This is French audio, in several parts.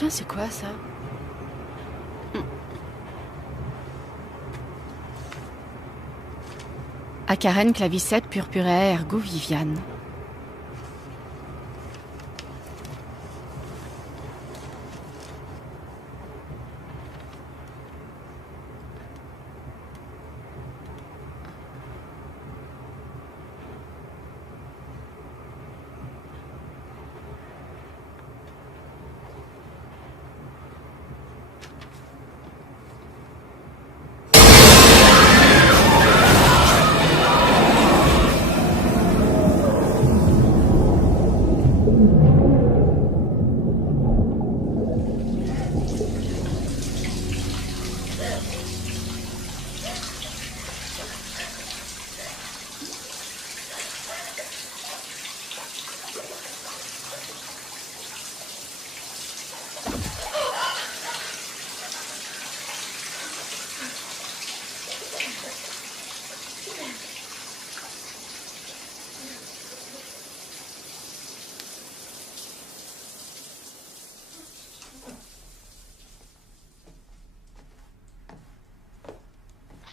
Tiens, c'est quoi ça? Acaren clavicette purpurea ergo Viviane.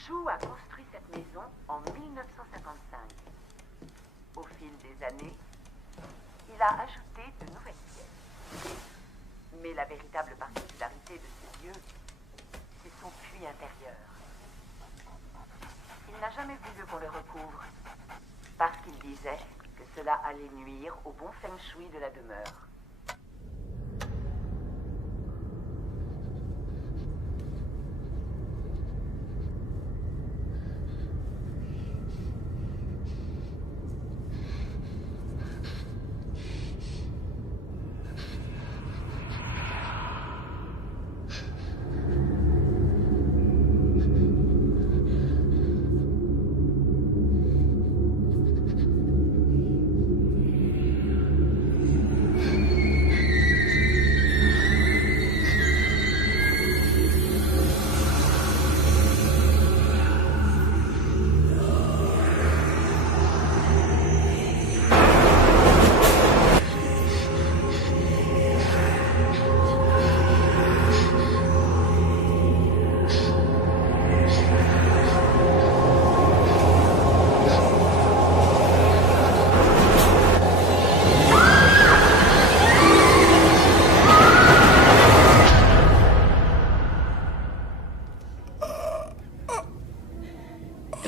Chou a construit cette maison en 1955. Au fil des années, il a ajouté de nouvelles pièces. Mais la véritable particularité de ce lieu, c'est son puits intérieur. Il n'a jamais voulu qu'on le recouvre, parce qu'il disait que cela allait nuire au bon feng shui de la demeure.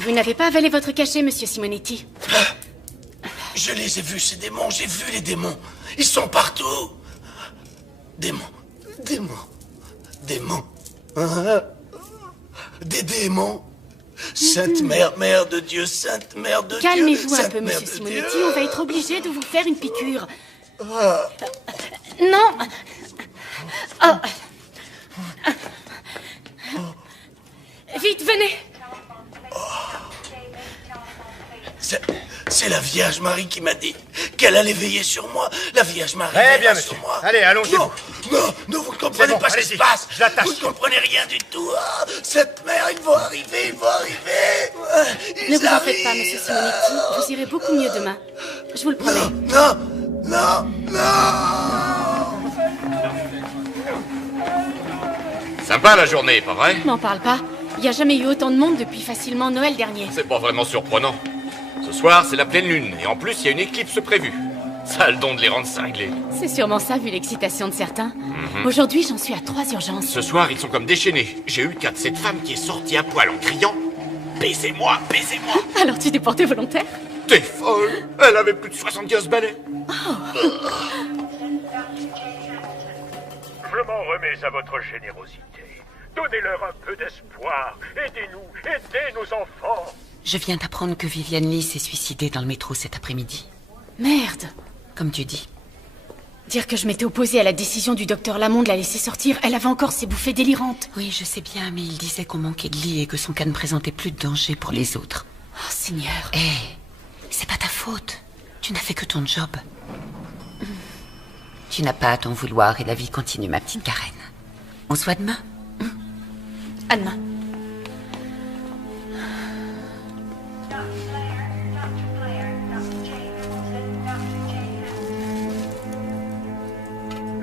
Vous n'avez pas avalé votre cachet, monsieur Simonetti. Je les ai vus, ces démons, j'ai vu les démons. Ils sont partout. Démons, démons, démons. Hein? Des démons. Sainte Mère, Mère de Dieu, Sainte Mère de Dieu. Calmez-vous un Sainte peu, Mère monsieur de Simonetti. Dieu. On va être obligé de vous faire une piqûre. Non. Oh. Vite, venez. C'est la Vierge Marie qui m'a dit qu'elle allait veiller sur moi. La Vierge Marie Très bien, veillera monsieur. sur moi. Allez, allongez-vous. Non, vous ne comprenez bon, pas ce qui se allez-y. passe. Je l'attache. Vous ne comprenez rien du tout. Ah, cette mère, ils vont arriver. Ne vous en faites pas, monsieur Simonetti. Vous irez beaucoup mieux demain. Je vous le promets. Non. Sympa la journée, pas vrai? M'en parle pas. Il n'y a jamais eu autant de monde depuis facilement Noël dernier. C'est pas vraiment surprenant. Ce soir, c'est la pleine lune, et en plus, il y a une éclipse prévue. Ça a le don de les rendre cinglés. C'est sûrement ça, vu l'excitation de certains. Aujourd'hui, j'en suis à 3 urgences. Ce soir, ils sont comme déchaînés. J'ai eu le cas de cette femme qui est sortie à poil en criant « Baisez-moi, baisez-moi !» Alors tu t'es porté volontaire? T'es folle! Elle avait plus de 75 balais. Je m'en remets à votre générosité. Donnez-leur un peu d'espoir. Aidez-nous, aidez nos enfants. Je viens d'apprendre que Viviane Lee s'est suicidée dans le métro cet après-midi. Merde. Comme tu dis. Dire que je m'étais opposée à la décision du docteur Lamont de la laisser sortir, elle avait encore ses bouffées délirantes. Oui, je sais bien, mais il disait qu'on manquait de lit et que son cas ne présentait plus de danger pour les autres. Oh, Seigneur. Hé, c'est pas ta faute. Tu n'as fait que ton job. Tu n'as pas à t'en vouloir et la vie continue, ma petite Karen. On se voit demain. À demain.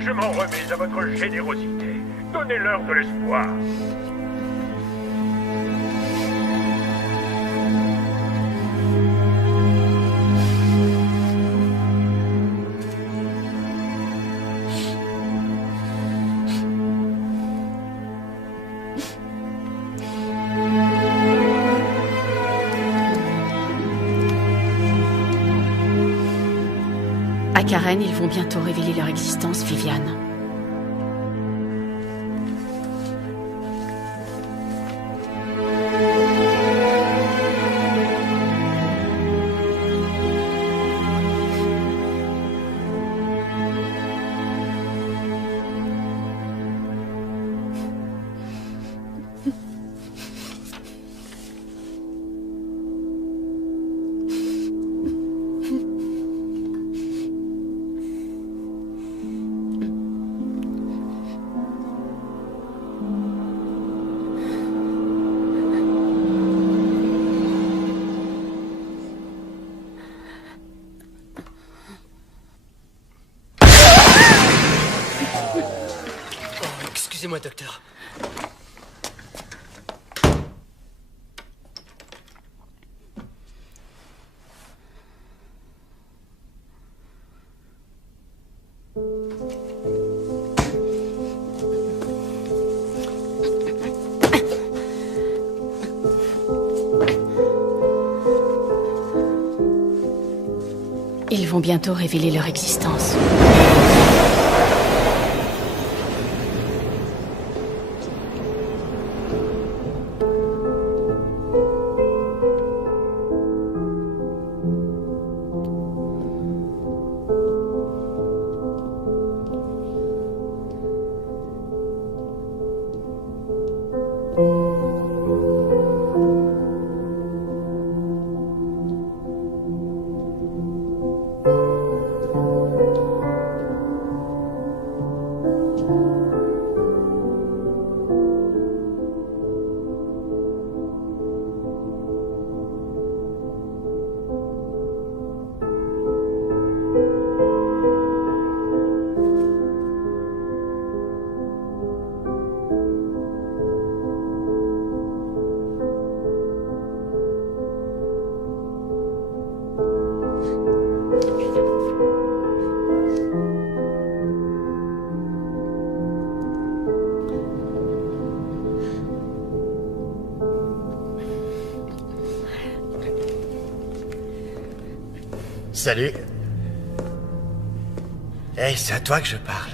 Je m'en remets à votre générosité. Donnez-leur de l'espoir. À Karen, ils vont bientôt révéler leur existence, Viviane. Excusez-moi, docteur. Ils vont bientôt révéler leur existence. Salut. Hey, c'est à toi que je parle.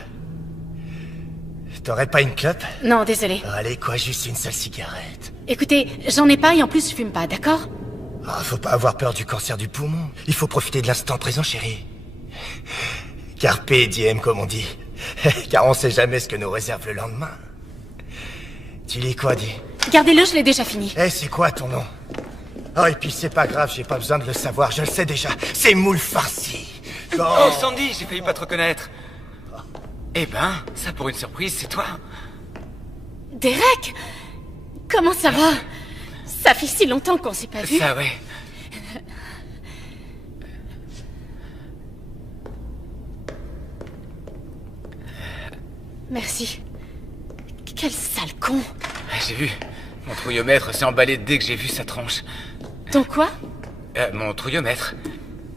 T'aurais pas une clope? Non, désolé. Allez, quoi, juste une seule cigarette. Écoutez, j'en ai pas et en plus je fume pas, d'accord? Ah, faut pas avoir peur du cancer du poumon. Il faut profiter de l'instant présent, chérie. Carpe diem, comme on dit. Car on sait jamais ce que nous réserve le lendemain. Tu lis quoi, dis? Gardez-le, je l'ai déjà fini. Eh, c'est quoi ton nom? Oh, et puis c'est pas grave, j'ai pas besoin de le savoir, je le sais déjà. C'est Moule Farci. Oh, Sandy, j'ai failli pas te reconnaître. Eh ben, ça pour une surprise, c'est toi. Derek! Comment ça va? Ça fait si longtemps qu'on s'est pas vu. Ça, ouais. Merci. Quel sale con. J'ai vu. Mon trouillomètre s'est emballé dès que j'ai vu sa tronche. Ton quoi? Mon trouillomètre.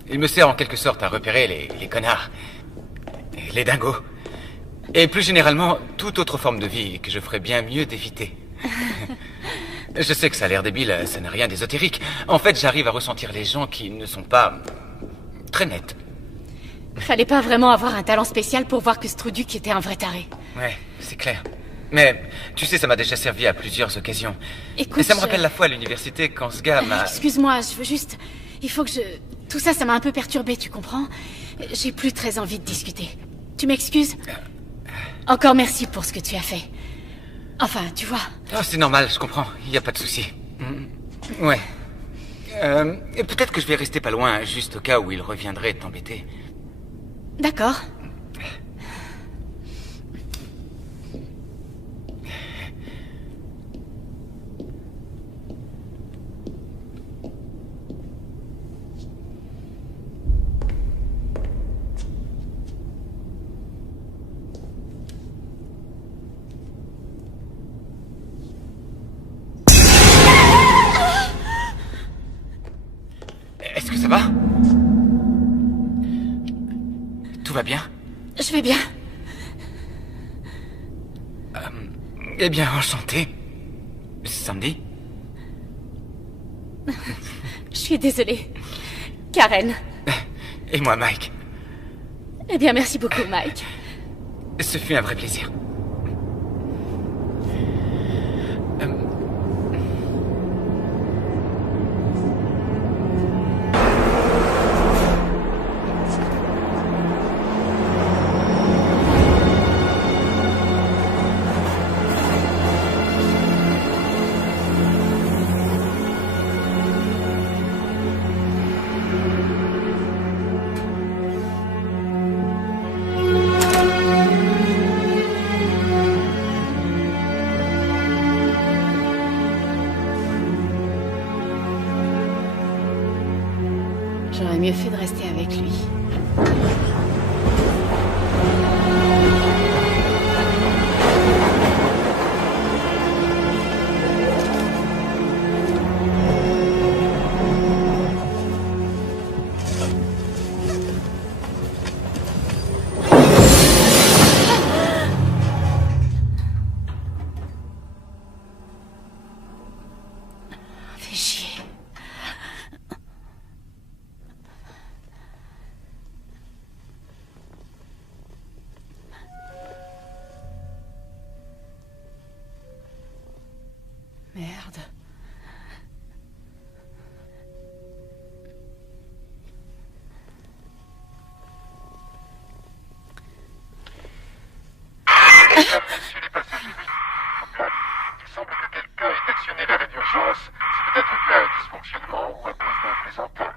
Il me sert en quelque sorte à repérer les connards. Et les dingos. Et plus généralement, toute autre forme de vie que je ferais bien mieux d'éviter. Je sais que ça a l'air débile, ça n'a rien d'ésotérique. En fait, j'arrive à ressentir les gens qui ne sont pas très nets. Fallait pas vraiment avoir un talent spécial pour voir que Struduc était un vrai taré. Ouais, c'est clair. Mais, tu sais, ça m'a déjà servi à plusieurs occasions. Écoute, et ça me rappelle la fois à l'université quand ce gars m'a... Excuse-moi, je veux juste... Il faut que je... Tout ça, ça m'a un peu perturbé, tu comprends? J'ai plus très envie de discuter. Tu m'excuses? Encore merci pour ce que tu as fait. Enfin, tu vois... Oh, c'est normal, je comprends. Il n'y a pas de souci. Ouais. Et peut-être que je vais rester pas loin, juste au cas où il reviendrait t'embêter. D'accord. va bien? Je vais bien. Eh bien, enchanté. Sandy? Je suis désolée. Karen. Et moi, Mike. Eh bien, merci beaucoup, Mike. Ce fut un vrai plaisir. J'aurais mieux fait de rester avec lui. Fais chier. Merde. Messieurs les passagers, il semble que quelqu'un ait actionné l'arrêt d'urgence. C'est peut-être dû à un dysfonctionnement ou à cause d'un plaisantin.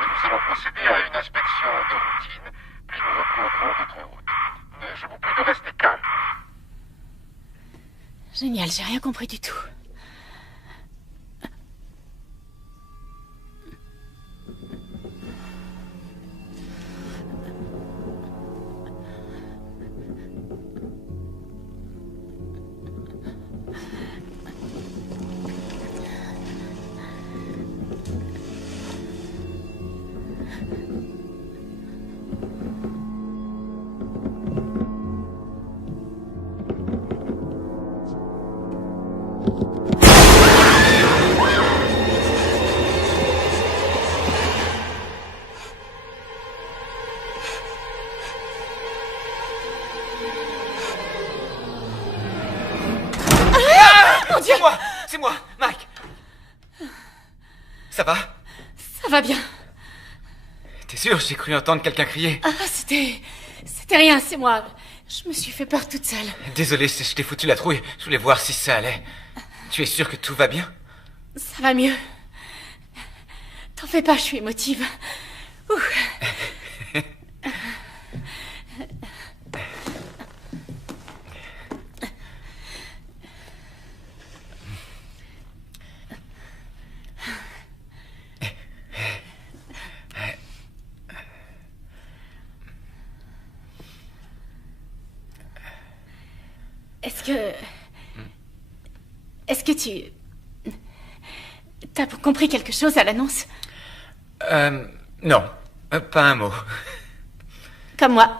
Mais nous allons procéder à une inspection de routine, puis nous reprendrons notre route. Je vous prie de rester calme. Génial, j'ai rien compris du tout. C'est moi, Mike. Ça va? Ça va bien. T'es sûr? J'ai cru entendre quelqu'un crier. Ah, c'était rien, c'est moi. Je me suis fait peur toute seule. Désolé, je t'ai foutu la trouille. Je voulais voir si ça allait. Tu es sûr que tout va bien? Ça va mieux. T'en fais pas, je suis émotive. Ouh. Est-ce que tu... T'as compris quelque chose à l'annonce? Non. Pas un mot. Comme moi.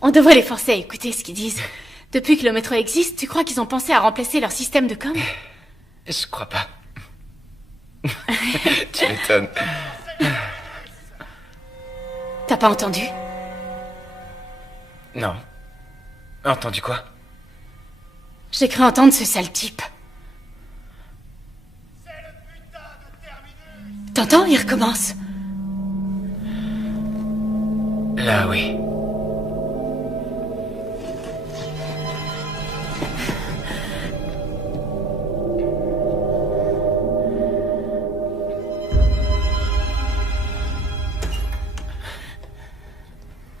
On devrait les forcer à écouter ce qu'ils disent. Depuis que le métro existe, tu crois qu'ils ont pensé à remplacer leur système de com? Je crois pas. Tu m'étonnes. T'as pas entendu? Non. Entendu quoi? J'ai cru entendre ce sale type. T'entends? Il recommence. Là, oui.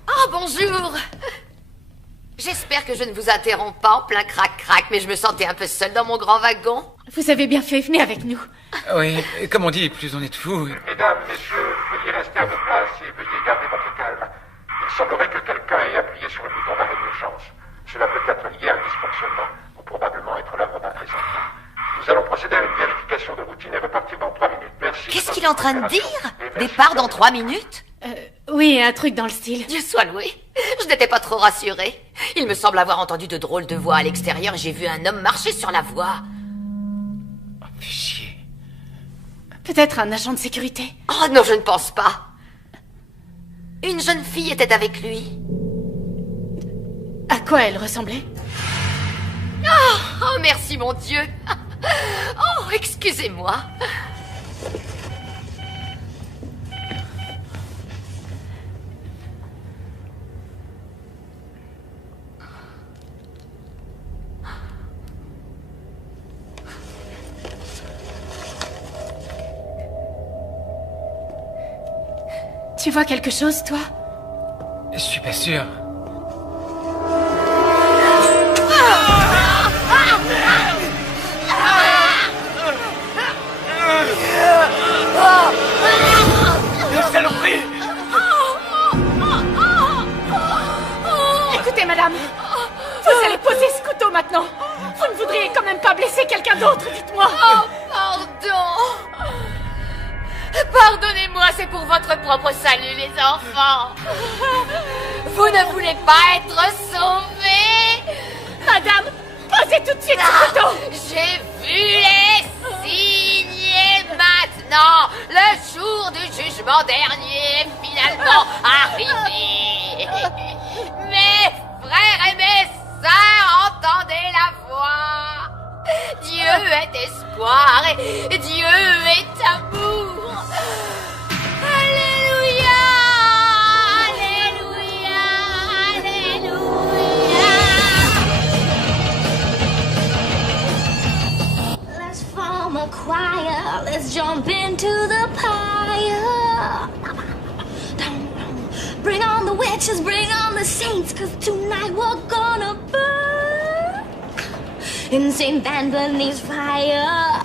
Oh, bonjour! J'espère que je ne vous interromps pas en plein crac-crac, mais je me sentais un peu seule dans mon grand wagon. Vous avez bien fait, venez avec nous. Oui, comme on dit, plus on est de fous. Mesdames, messieurs, veuillez rester à vos places et veuillez garder votre calme. Il semblerait que quelqu'un ait appuyé sur le bouton d'arrêt d'urgence. Cela peut être lié à un dysfonctionnement, ou probablement être l'œuvre d'un plaisantin. Nous allons procéder à une vérification de routine et repartir dans 3 minutes. Merci. Qu'est-ce qu'il est en train de dire? Départ dans 3 minutes? Oui, un truc dans le style. Dieu soit loué. Je n'étais pas trop rassurée. Il me semble avoir entendu de drôles de voix à l'extérieur et j'ai vu un homme marcher sur la voie. Oh, fais chier. Peut-être un agent de sécurité. Oh non, je ne pense pas. Une jeune fille était avec lui. À quoi elle ressemblait? Oh, merci mon Dieu. Oh, excusez-moi. Tu vois quelque chose, toi? Je suis pas sûr. Écoutez, madame, vous allez poser ce couteau maintenant. Vous ne voudriez quand même pas blesser quelqu'un d'autre, dites-moi. Oh, pardon. Pardonnez-moi, c'est pour votre propre salut, les enfants. Vous ne voulez pas être sauvés? Madame, posez tout de suite ce couteau. J'ai vu les signes et maintenant, le jour du jugement dernier est finalement arrivé. Mes frères et mes sœurs, entendez la voix. Dieu est espoir et Dieu est amour. Alléluia, Alléluia, Alléluia. Let's form a choir, let's jump into the pyre. Bring on the witches, bring on the saints, 'cause tonight we're gonna burn in St. Anthony's fire.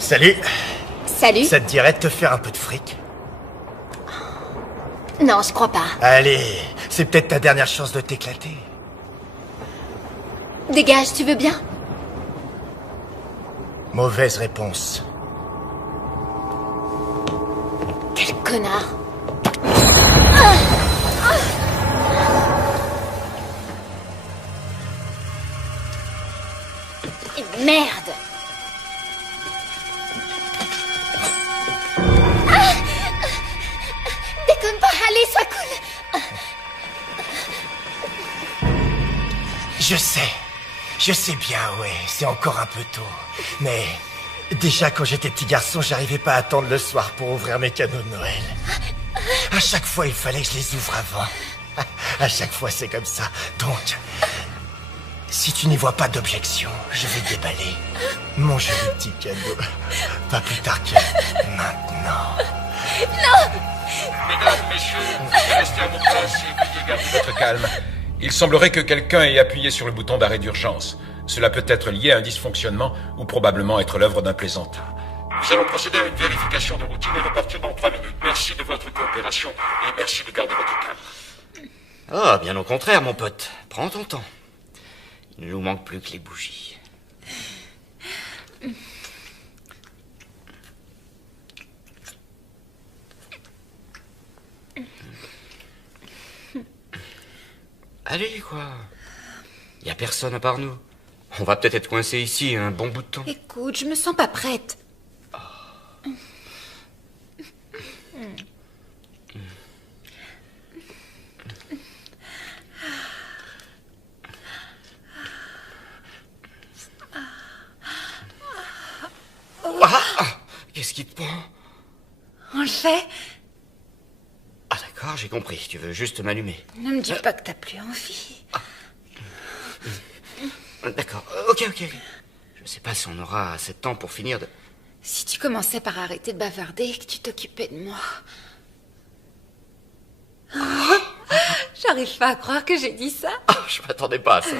Salut. Salut. Ça te dirait de te faire un peu de fric? Non, je crois pas. Allez, c'est peut-être ta dernière chance de t'éclater. Dégage, tu veux bien? Mauvaise réponse. Quel connard. Merde. Déconne pas, allez, sois cool. Je sais bien, ouais, c'est encore un peu tôt. Mais déjà quand j'étais petit garçon, j'arrivais pas à attendre le soir pour ouvrir mes cadeaux de Noël. À chaque fois, il fallait que je les ouvre avant. À chaque fois, c'est comme ça. Donc, si tu n'y vois pas d'objection, je vais déballer mon joli petit cadeau. Pas plus tard que maintenant. Mesdames, messieurs, restez à vos places et veuillez garder votre calme. Il semblerait que quelqu'un ait appuyé sur le bouton d'arrêt d'urgence. Cela peut être lié à un dysfonctionnement ou probablement être l'œuvre d'un plaisantin. Nous allons procéder à une vérification de routine et repartir dans 3 minutes. Merci de votre coopération et merci de garder votre calme. Ah, bien au contraire, mon pote. Prends ton temps. Il ne nous manque plus que les bougies. Allez, quoi. Il n'y a personne à part nous. On va peut-être être coincés ici un bon bout de temps. Écoute, je me sens pas prête. Qu'est-ce qui te prend? On le fait? Ah d'accord, j'ai compris. Tu veux juste m'allumer. Ne me dis pas que t'as plus envie. D'accord, ok. Je sais pas si on aura assez de temps pour finir de... Si tu commençais par arrêter de bavarder et que tu t'occupais de moi. J'arrive pas à croire que j'ai dit ça. Je m'attendais pas à ça.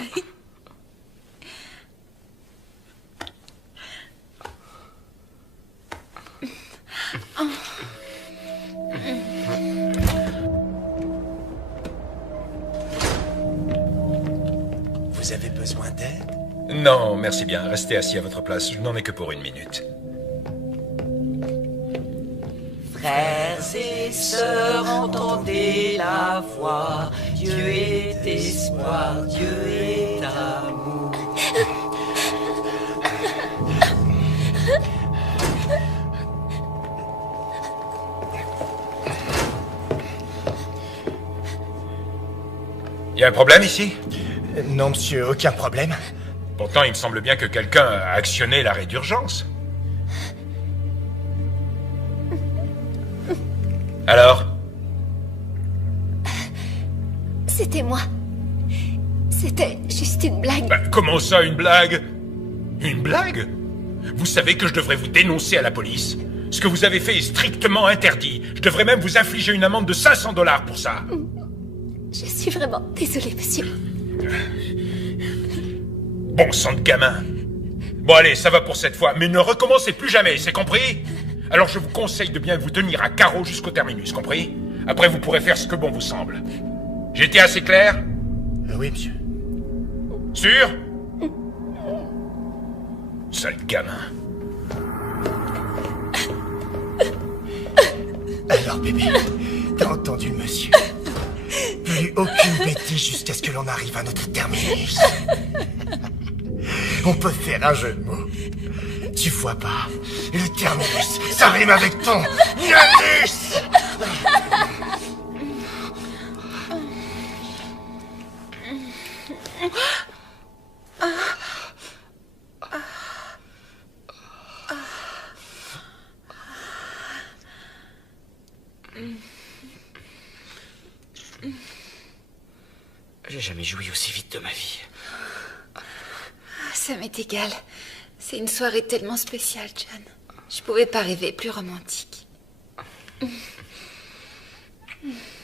Vous avez besoin d'aide? Non, merci bien. Restez assis à votre place. Je n'en ai que pour 1 minute. Frères et sœurs, entendez la voix. Dieu est espoir, Dieu est amour. Y a un problème ici? Non, monsieur, aucun problème. Pourtant, il me semble bien que quelqu'un a actionné l'arrêt d'urgence. Alors? C'était moi. C'était juste une blague. Comment ça, une blague? Une blague? Vous savez que je devrais vous dénoncer à la police. Ce que vous avez fait est strictement interdit. Je devrais même vous infliger une amende de $500 pour ça. Je suis vraiment désolée, monsieur. Bon sang de gamin. Bon allez, ça va pour cette fois, mais ne recommencez plus jamais, c'est compris? Alors je vous conseille de bien vous tenir à carreau jusqu'au terminus, compris? Après vous pourrez faire ce que bon vous semble. J'ai été assez clair? Oui, monsieur. Sûr? Sale gamin. Alors bébé, t'as entendu le monsieur? Plus aucune bêtise jusqu'à ce que l'on arrive à notre terminus. On peut faire un jeu de mots. Tu vois pas? Le terminus, ça rime avec ton anus. J'ai jamais joui aussi vite de ma vie. Ça m'est égal. C'est une soirée tellement spéciale, John. Je pouvais pas rêver plus romantique.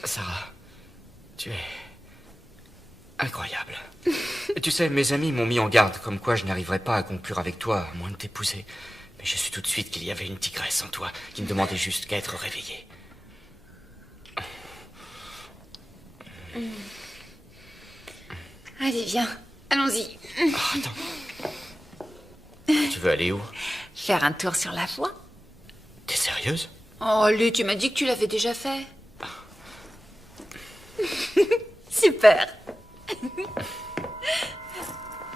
Sarah, tu es incroyable. Tu sais, mes amis m'ont mis en garde, comme quoi je n'arriverais pas à conclure avec toi, à moins de t'épouser. Mais je suis tout de suite qu'il y avait une tigresse en toi, qui ne demandait juste qu'à être réveillée. Allez, viens. Allons-y. Oh, attends. Tu veux aller où? Faire un tour sur la voie. T'es sérieuse? Oh, Lu, tu m'as dit que tu l'avais déjà fait. Super.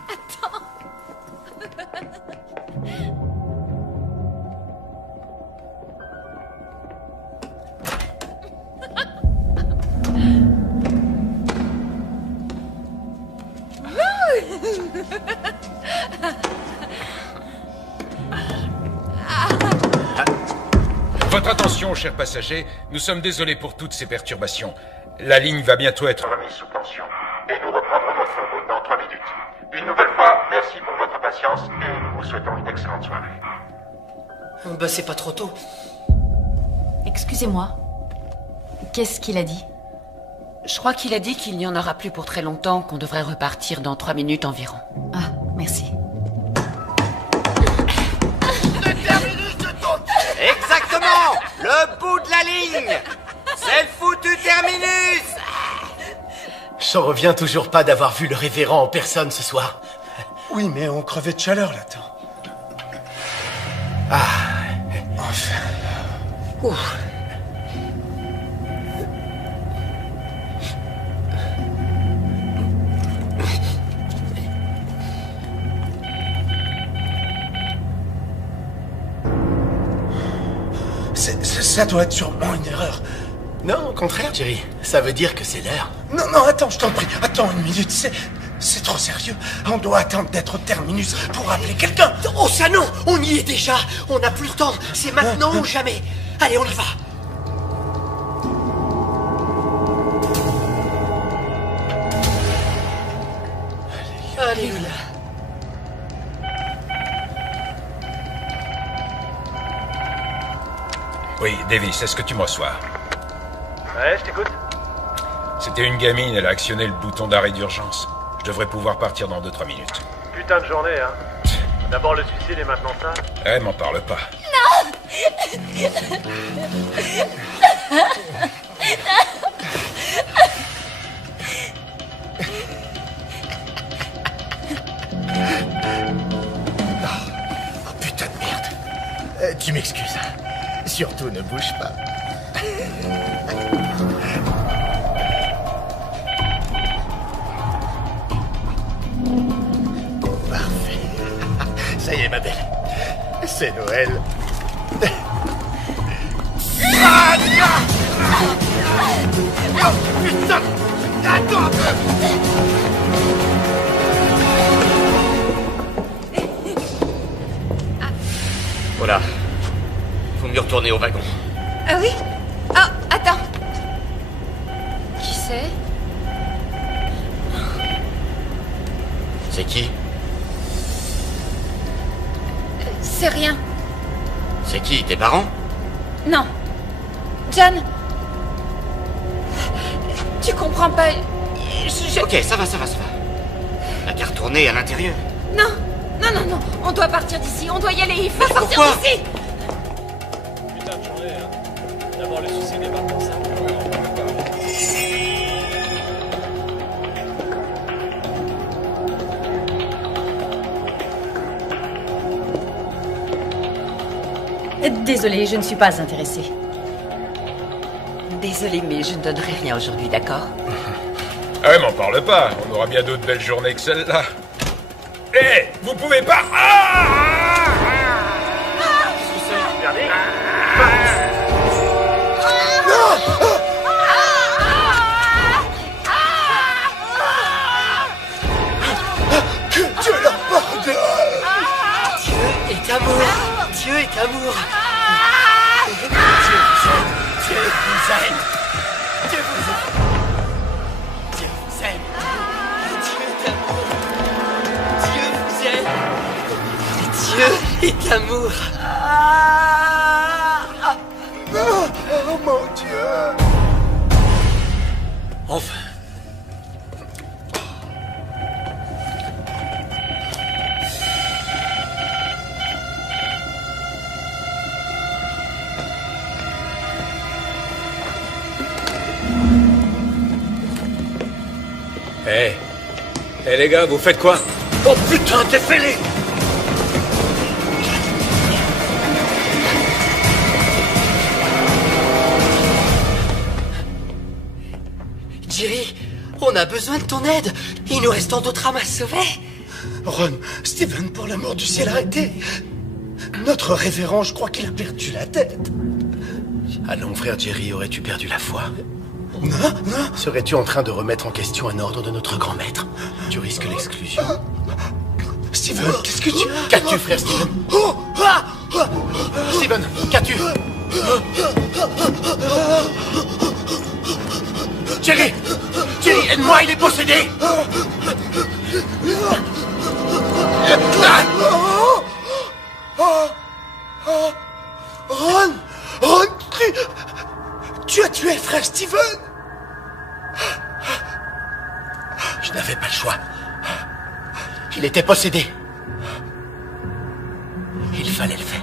Attends. Votre attention, chers passagers, nous sommes désolés pour toutes ces perturbations. La ligne va bientôt être remise sous tension. Et nous reprendrons notre route dans 3 minutes. Une nouvelle fois, merci pour votre patience et nous vous souhaitons une excellente soirée. Bah c'est pas trop tôt. Excusez-moi. Qu'est-ce qu'il a dit? Je crois qu'il a dit qu'il n'y en aura plus pour très longtemps, qu'on devrait repartir dans 3 minutes environ. Ah, merci. Exactement! Le bout de la ligne! C'est le foutu terminus! J'en reviens toujours pas d'avoir vu le révérend en personne ce soir. Oui, mais on crevait de chaleur là-dedans. Ah, enfin. Ouf. Ça doit être sûrement une erreur. Non, au contraire, Jerry. Ça veut dire que c'est l'heure. Non, non, attends, je t'en prie. Attends 1 minute, c'est trop sérieux. On doit attendre d'être au terminus pour appeler quelqu'un. Oh ça non! On y est déjà! On n'a plus le temps! C'est maintenant ou jamais! Allez, on y va! Alléluia! Oui, Davis, est-ce que tu me reçois? Ouais, je t'écoute. C'était une gamine, elle a actionné le bouton d'arrêt d'urgence. Je devrais pouvoir partir dans 2-3 minutes. Putain de journée, hein. D'abord le suicide et maintenant ça. Eh, m'en parle pas. Tu m'excuses. Surtout ne bouge pas. Parfait. Ça y est, ma belle. C'est Noël. Ah, oh, putain! Attends un peu! Voilà. Faut mieux retourner au wagon. Ah oui? Ah, attends. Qui c'est? C'est qui? C'est rien. C'est qui? Tes parents? Non. John. Tu comprends pas. Ok, ça va. T'as qu'à retourner à l'intérieur. Non. On doit partir d'ici. On doit y aller. Il faut sortir d'ici. Putain de journée, hein. D'abord le suicide et maintenant ça. Désolée, je ne suis pas intéressée. Désolée, mais je ne donnerai rien aujourd'hui, d'accord? Ah ouais, m'en parle pas. On aura bien d'autres belles journées que celle-là. Hé, vous pouvez pas... Que Dieu leur pardonne! Dieu est amour! Dieu est amour! Dieu vous aime! Dieu vous aime! Dieu est amour! Dieu vous aime! Dieu est amour! Oh mon Dieu! Enfin! Hé les gars, vous faites quoi? Oh putain, t'es fêlé! Jerry, on a besoin de ton aide. Il nous reste tant d'autres âmes à sauver. Ron, Steven, pour l'amour du ciel, arrêtez! Notre révérend, je crois qu'il a perdu la tête. Allons, frère Jerry, aurais-tu perdu la foi? Non. Serais-tu en train de remettre en question un ordre de notre grand maître? Tu risques l'exclusion. Steven, qu'est-ce que tu... Qu'as-tu, frère Steven? Steven, qu'as-tu? Jerry, aide-moi, il est possédé! Ron, tu as tué le frère Steven! Je n'avais pas le choix. Il était possédé. Il fallait le faire.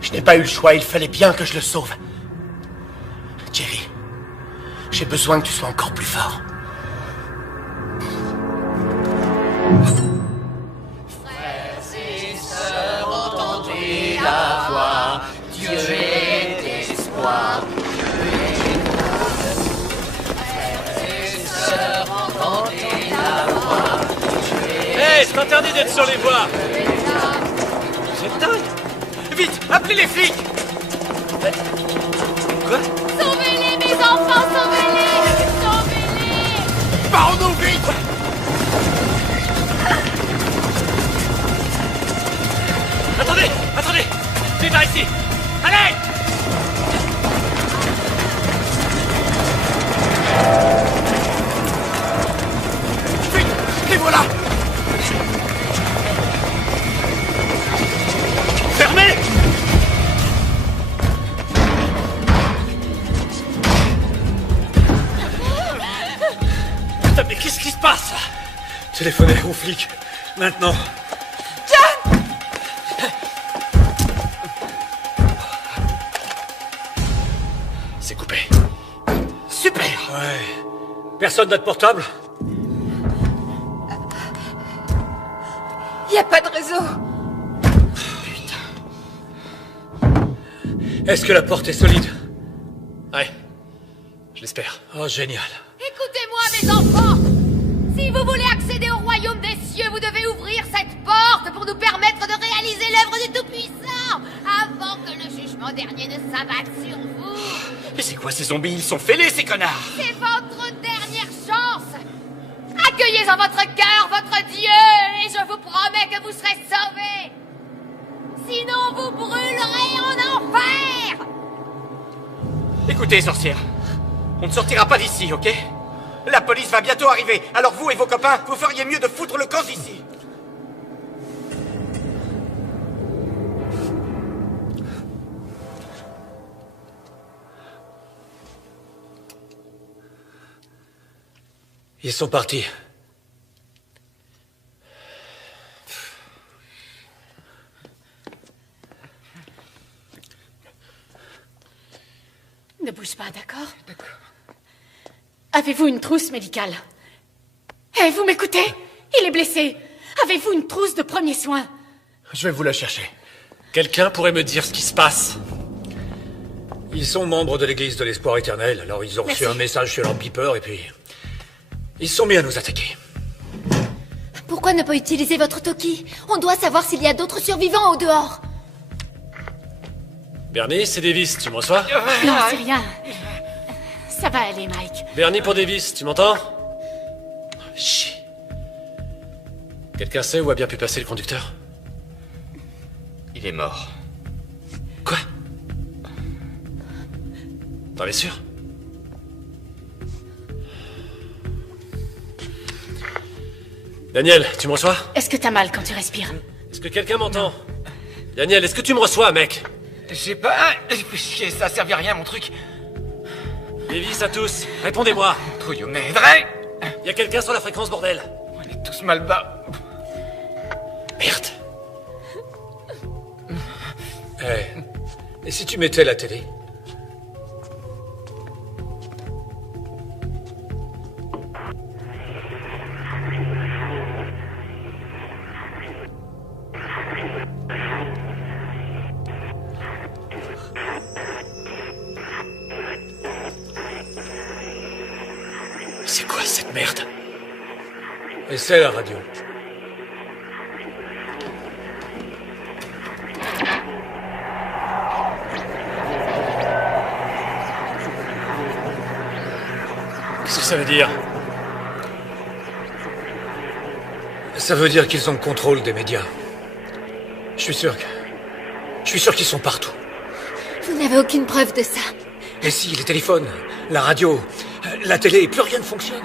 Je n'ai pas eu le choix, il fallait bien que je le sauve. Jerry, j'ai besoin que tu sois encore plus fort. Frères et sœurs, entendez la voix. Dieu est espoir. Hé, c'est interdit d'être sur les voies! Vous êtes dingue! Vite, appelez les flics! Quoi? Sauvez-les, mes enfants, sauvez-les! Sauvez-les! Parons-nous vite! Attendez! C'est par ici! Allez! Vite! Les voilà! Fermez! Putain, mais qu'est-ce qui se passe? Téléphonez aux flics. Maintenant. John! C'est coupé. Super! Ouais. Personne n'a de portable? Y a pas de réseau. Est-ce que la porte est solide? Ouais. Je l'espère. Oh, génial. Écoutez-moi, mes enfants. Si vous voulez accéder au royaume des cieux, vous devez ouvrir cette porte pour nous permettre de réaliser l'œuvre du Tout-Puissant, avant que le jugement dernier ne s'abatte sur vous. Mais c'est quoi ces zombies? Ils sont fêlés, ces connards! C'est votre dernière chance. Accueillez en votre cœur votre Dieu, et je vous promets que vous serez sauvés. Sinon, vous brûlerez en enfer. Écoutez, sorcière, on ne sortira pas d'ici, ok? La police va bientôt arriver, alors vous et vos copains, vous feriez mieux de foutre le camp d'ici. Ils sont partis. Ne bouge pas, d'accord? D'accord. Avez-vous une trousse médicale? Eh, vous m'écoutez? Il est blessé. Avez-vous une trousse de premiers soins? Je vais vous la chercher. Quelqu'un pourrait me dire ce qui se passe? Ils sont membres de l'église de l'espoir éternel, alors ils ont reçu un message sur leur beeper et puis... ils se sont mis à nous attaquer. Pourquoi ne pas utiliser votre Toki? On doit savoir s'il y a d'autres survivants au dehors. Bernie, c'est Davis, tu me reçois? Non, c'est rien. Ça va aller, Mike. Bernie pour Davis, tu m'entends? Chut. Quelqu'un sait où a bien pu passer le conducteur? Il est mort. Quoi? T'en es sûr? Daniel, tu me reçois? Est-ce que t'as mal quand tu respires? Est-ce que quelqu'un m'entend? Daniel, est-ce que tu me reçois, mec? J'ai pas... Chier, ça servait à rien, mon truc. Davis à tous, répondez-moi. Trouillou m'aiderait. Y a quelqu'un sur la fréquence, bordel? On est tous mal bas. Merde. Et si tu mettais la télé? C'est quoi cette merde? Et c'est la radio. Qu'est-ce que ça veut dire? Ça veut dire qu'ils ont le contrôle des médias. Je suis sûr qu'ils sont partout. Vous n'avez aucune preuve de ça. Et si, les téléphones, la radio, la télé, plus rien ne fonctionne.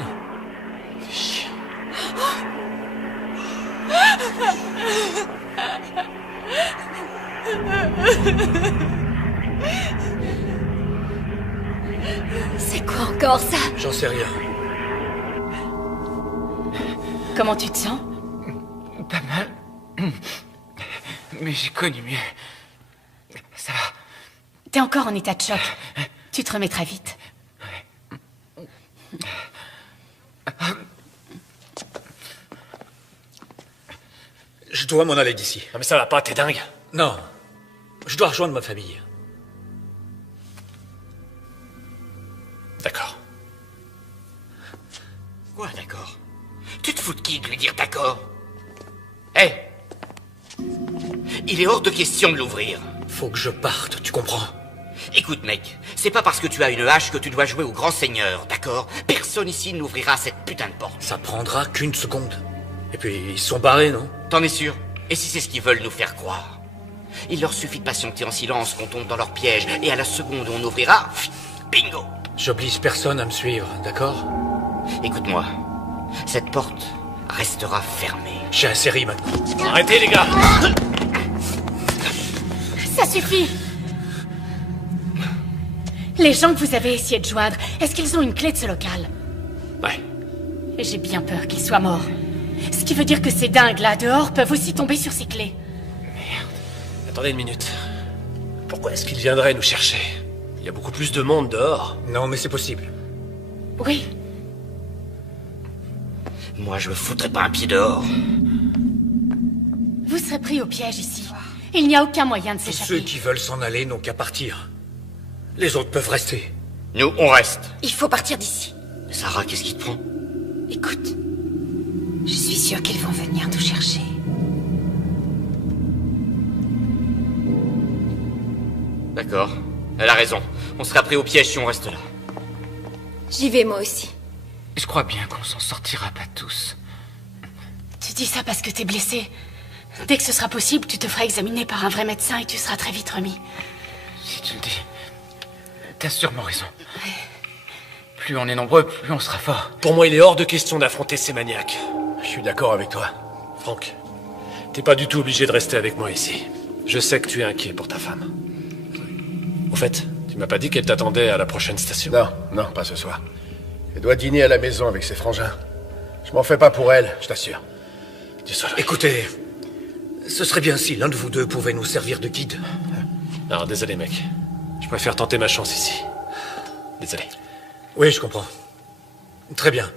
C'est quoi encore ça? J'en sais rien. Comment tu te sens? Pas mal. Mais j'ai connu mieux. Ça va. T'es encore en état de choc. Tu te remettras vite. Je dois m'en aller d'ici. Non mais ça va pas, t'es dingue? Non. Je dois rejoindre ma famille. D'accord. Quoi, d'accord? Tu te fous de qui de lui dire d'accord? Hé! Il est hors de question de l'ouvrir. Faut que je parte, tu comprends? Écoute, mec, c'est pas parce que tu as une hache que tu dois jouer au grand seigneur, d'accord? Personne ici n'ouvrira cette putain de porte. Ça prendra qu'une seconde. Et puis, ils sont barrés, non? T'en es sûr? Et si c'est ce qu'ils veulent nous faire croire? Il leur suffit de patienter en silence qu'on tombe dans leur piège, et à la seconde où on ouvrira, bingo! J'oblige personne à me suivre, d'accord? Écoute-moi, cette porte restera fermée. J'ai assez ri maintenant. Arrêtez, les gars! Ça suffit! Les gens que vous avez essayé de joindre, est-ce qu'ils ont une clé de ce local? Ouais. Et j'ai bien peur qu'ils soient morts. Ce qui veut dire que ces dingues là dehors peuvent aussi tomber sur ces clés. Merde. Attendez une minute. Pourquoi est-ce qu'ils viendraient nous chercher? Il y a beaucoup plus de monde dehors. Non, mais c'est possible. Oui. Moi, je me foutrais pas un pied dehors. Vous serez pris au piège ici. Il n'y a aucun moyen de Tous s'échapper. ceux qui veulent s'en aller n'ont qu'à partir. Les autres peuvent rester. Nous, on reste. Il faut partir d'ici. Sarah, qu'est-ce qui te prend? Écoute, je suis sûre qu'ils vont venir nous chercher. D'accord. Elle a raison. On sera pris au piège si on reste là. J'y vais moi aussi. Je crois bien qu'on s'en sortira pas tous. Tu dis ça parce que t'es blessé. Dès que ce sera possible, tu te feras examiner par un vrai médecin et tu seras très vite remis. Si tu le dis, t'as sûrement raison. Plus on est nombreux, plus on sera fort. Pour moi, il est hors de question d'affronter ces maniaques. Je suis d'accord avec toi. Franck, t'es pas du tout obligé de rester avec moi ici. Je sais que tu es inquiet pour ta femme. Au fait, tu m'as pas dit qu'elle t'attendait à la prochaine station? Non, non, pas ce soir. Elle doit dîner à la maison avec ses frangins. Je m'en fais pas pour elle, je t'assure. Désolé. Écoutez, ce serait bien si l'un de vous deux pouvait nous servir de guide. Non, désolé mec. Je préfère tenter ma chance ici. Désolé. Oui, je comprends. Très bien.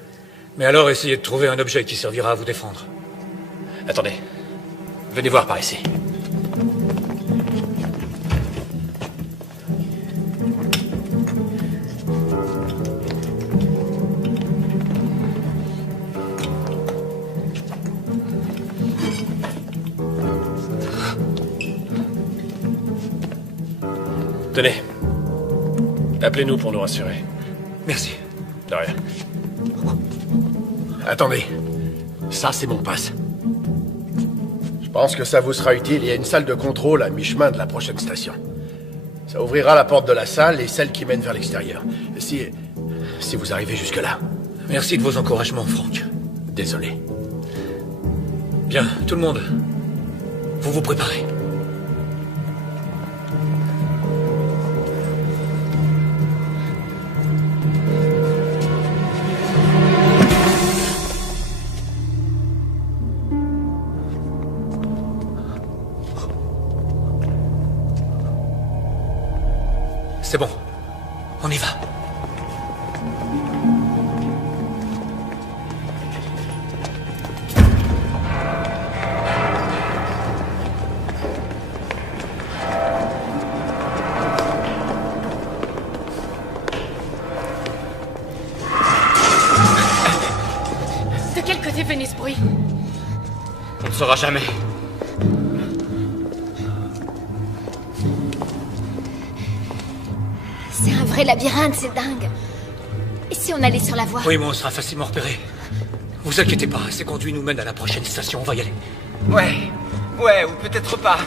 Mais alors essayez de trouver un objet qui servira à vous défendre. Attendez. Venez voir par ici. Tenez. Appelez-nous pour nous rassurer. Merci. De rien. Attendez. Ça, c'est mon passe. Je pense que ça vous sera utile. Il y a une salle de contrôle à mi-chemin de la prochaine station. Ça ouvrira la porte de la salle et celle qui mène vers l'extérieur. Si vous arrivez jusque-là. Merci de vos encouragements, Franck. Désolé. Bien, tout le monde. Vous vous préparez. C'est bon. On y va. De quel côté venait ce bruit? On ne saura jamais. C'est un vrai labyrinthe, c'est dingue. Et si on allait sur la voie? Oui, mais on sera facilement repéré. Vous inquiétez pas, ces conduits nous mènent à la prochaine station, on va y aller. Ouais, ou peut-être pas.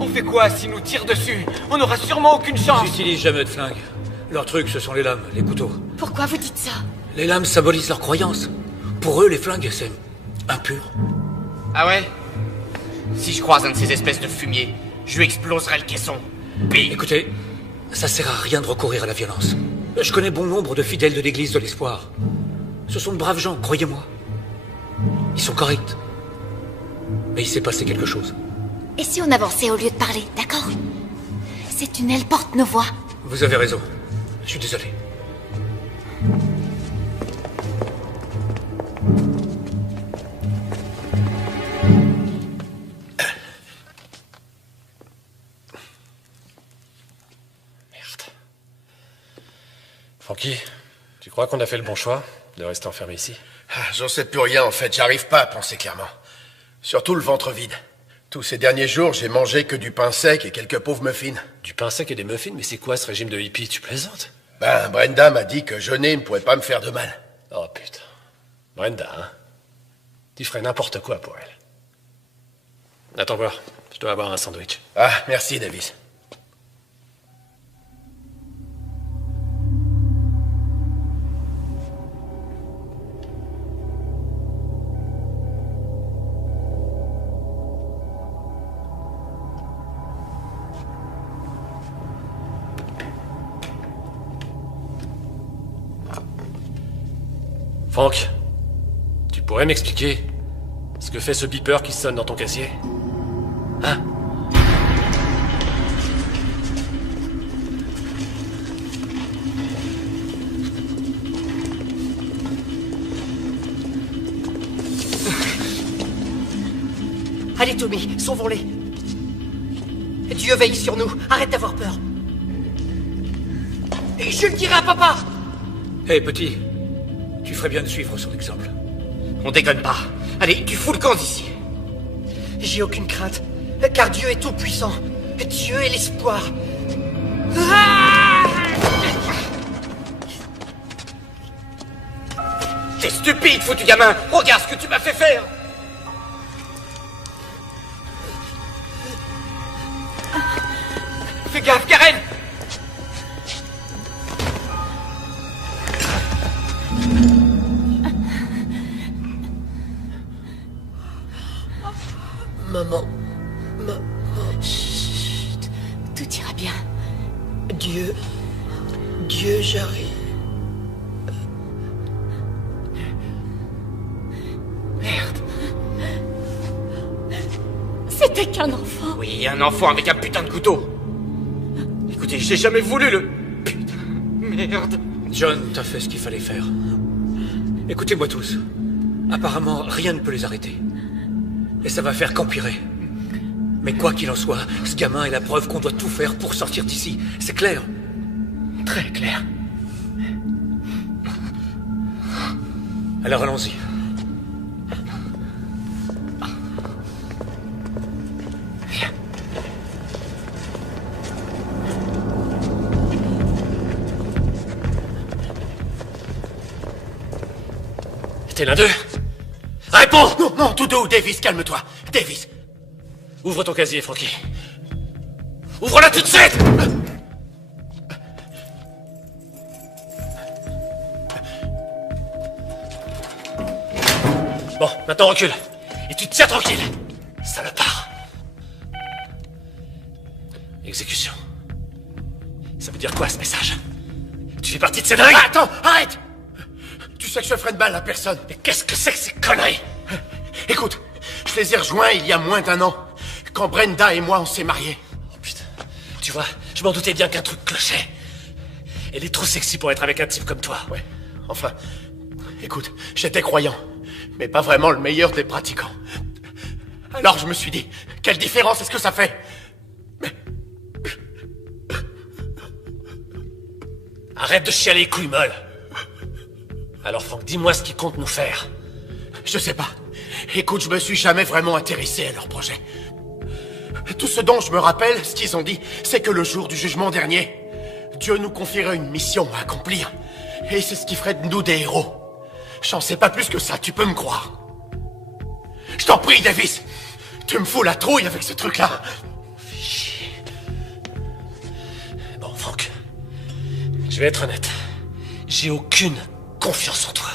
On fait quoi s'ils nous tirent dessus? On n'aura sûrement aucune chance. Ils n'utilisent jamais de flingue. Leur truc, ce sont les lames, les couteaux. Pourquoi vous dites ça? Les lames symbolisent leurs croyances. Pour eux, les flingues, c'est impur. Ah ouais? Si je croise un de ces espèces de fumier, je lui exploserai le caisson. Bim! Écoutez, ça sert à rien de recourir à la violence. Je connais bon nombre de fidèles de l'église de l'espoir. Ce sont de braves gens, croyez-moi. Ils sont corrects. Mais il s'est passé quelque chose. Et si on avançait au lieu de parler, d'accord? Ces tunnels portent nos voix. Vous avez raison. Je suis désolé. Francky, tu crois qu'on a fait le bon choix de rester enfermé ici? J'en sais plus rien en fait, j'arrive pas à penser clairement. Surtout le ventre vide. Tous ces derniers jours, j'ai mangé que du pain sec et quelques pauvres muffins. Du pain sec et des muffins? Mais c'est quoi ce régime de hippie? Tu plaisantes? Ben, Brenda m'a dit que jeûner ne pourrait pas me faire de mal. Oh putain. Brenda, hein? Tu ferais n'importe quoi pour elle. Attends voir, je dois avoir un sandwich. Ah, merci Davis. Franck, tu pourrais m'expliquer ce que fait ce beeper qui sonne dans ton casier? Hein? Allez, Tommy, sauvons-les. Dieu veille sur nous. Arrête d'avoir peur. Et je le dirai à papa. Hé, petit. Tu ferais bien de suivre son exemple. On déconne pas. Allez, tu fous le camp d'ici. J'ai aucune crainte, car Dieu est tout-puissant. Dieu est l'espoir. T'es stupide, foutu gamin. Regarde ce que tu m'as fait faire. Fais gaffe, Karen. Maman. Chut. Tout ira bien. Dieu, j'arrive. Merde. C'était qu'un enfant. Oui, un enfant avec un putain de couteau. Écoutez, j'ai jamais voulu le... Putain, merde. John, t'as fait ce qu'il fallait faire. Écoutez-moi tous. Apparemment, rien ne peut les arrêter. Et ça va faire qu'empirer. Mais quoi qu'il en soit, ce gamin est la preuve qu'on doit tout faire pour sortir d'ici. C'est clair? Très clair. Alors allons-y. Viens. T'es l'un d'eux? Réponds! Non, non, tout doux, Davis, calme-toi. Davis. Ouvre ton casier, Frankie. Ouvre-la tout de suite! Bon, maintenant recule. Et tu te tiens tranquille. Salopard. Exécution. Ça veut dire quoi, ce message? Tu fais partie de ces dingues? Ah, attends, arrête! Tu sais que je ferai de mal à personne. Mais qu'est-ce que c'est que ces conneries? Écoute, je les ai rejoints il y a moins d'1 an, quand Brenda et moi on s'est mariés. Oh putain. Tu vois, je m'en doutais bien qu'un truc clochait. Elle est trop sexy pour être avec un type comme toi. Ouais, enfin, écoute, j'étais croyant, mais pas vraiment le meilleur des pratiquants. Alors je me suis dit, quelle différence est-ce que ça fait? Arrête de chialer les couilles molles. Alors Franck, dis-moi ce qu'ils comptent nous faire. Je sais pas. Écoute, je me suis jamais vraiment intéressé à leur projet. Tout ce dont je me rappelle, ce qu'ils ont dit, c'est que le jour du jugement dernier, Dieu nous confierait une mission à accomplir. Et c'est ce qui ferait de nous des héros. J'en sais pas plus que ça, tu peux me croire. Je t'en prie, Davis. Tu me fous la trouille avec ce truc-là. Bon, Franck. Je vais être honnête. J'ai aucune confiance en toi.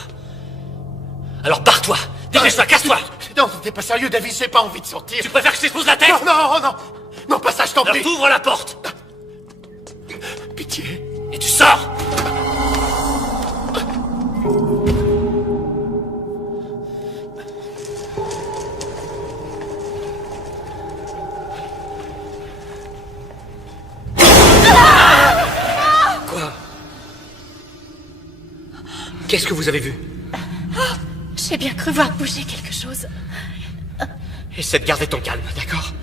Alors barre-toi. Dépêche-toi, casse-toi. Non, t'es pas sérieux, Davis, j'ai pas envie de sortir. Tu préfères que je t'expose la tête? Non, non, non. Non, pas ça, je t'en prie. Alors t'ouvres la porte. Pitié. Et tu sors. Quoi? Qu'est-ce que vous avez vu? J'ai bien cru voir bouger quelque chose. Essaie de garder ton calme, d'accord?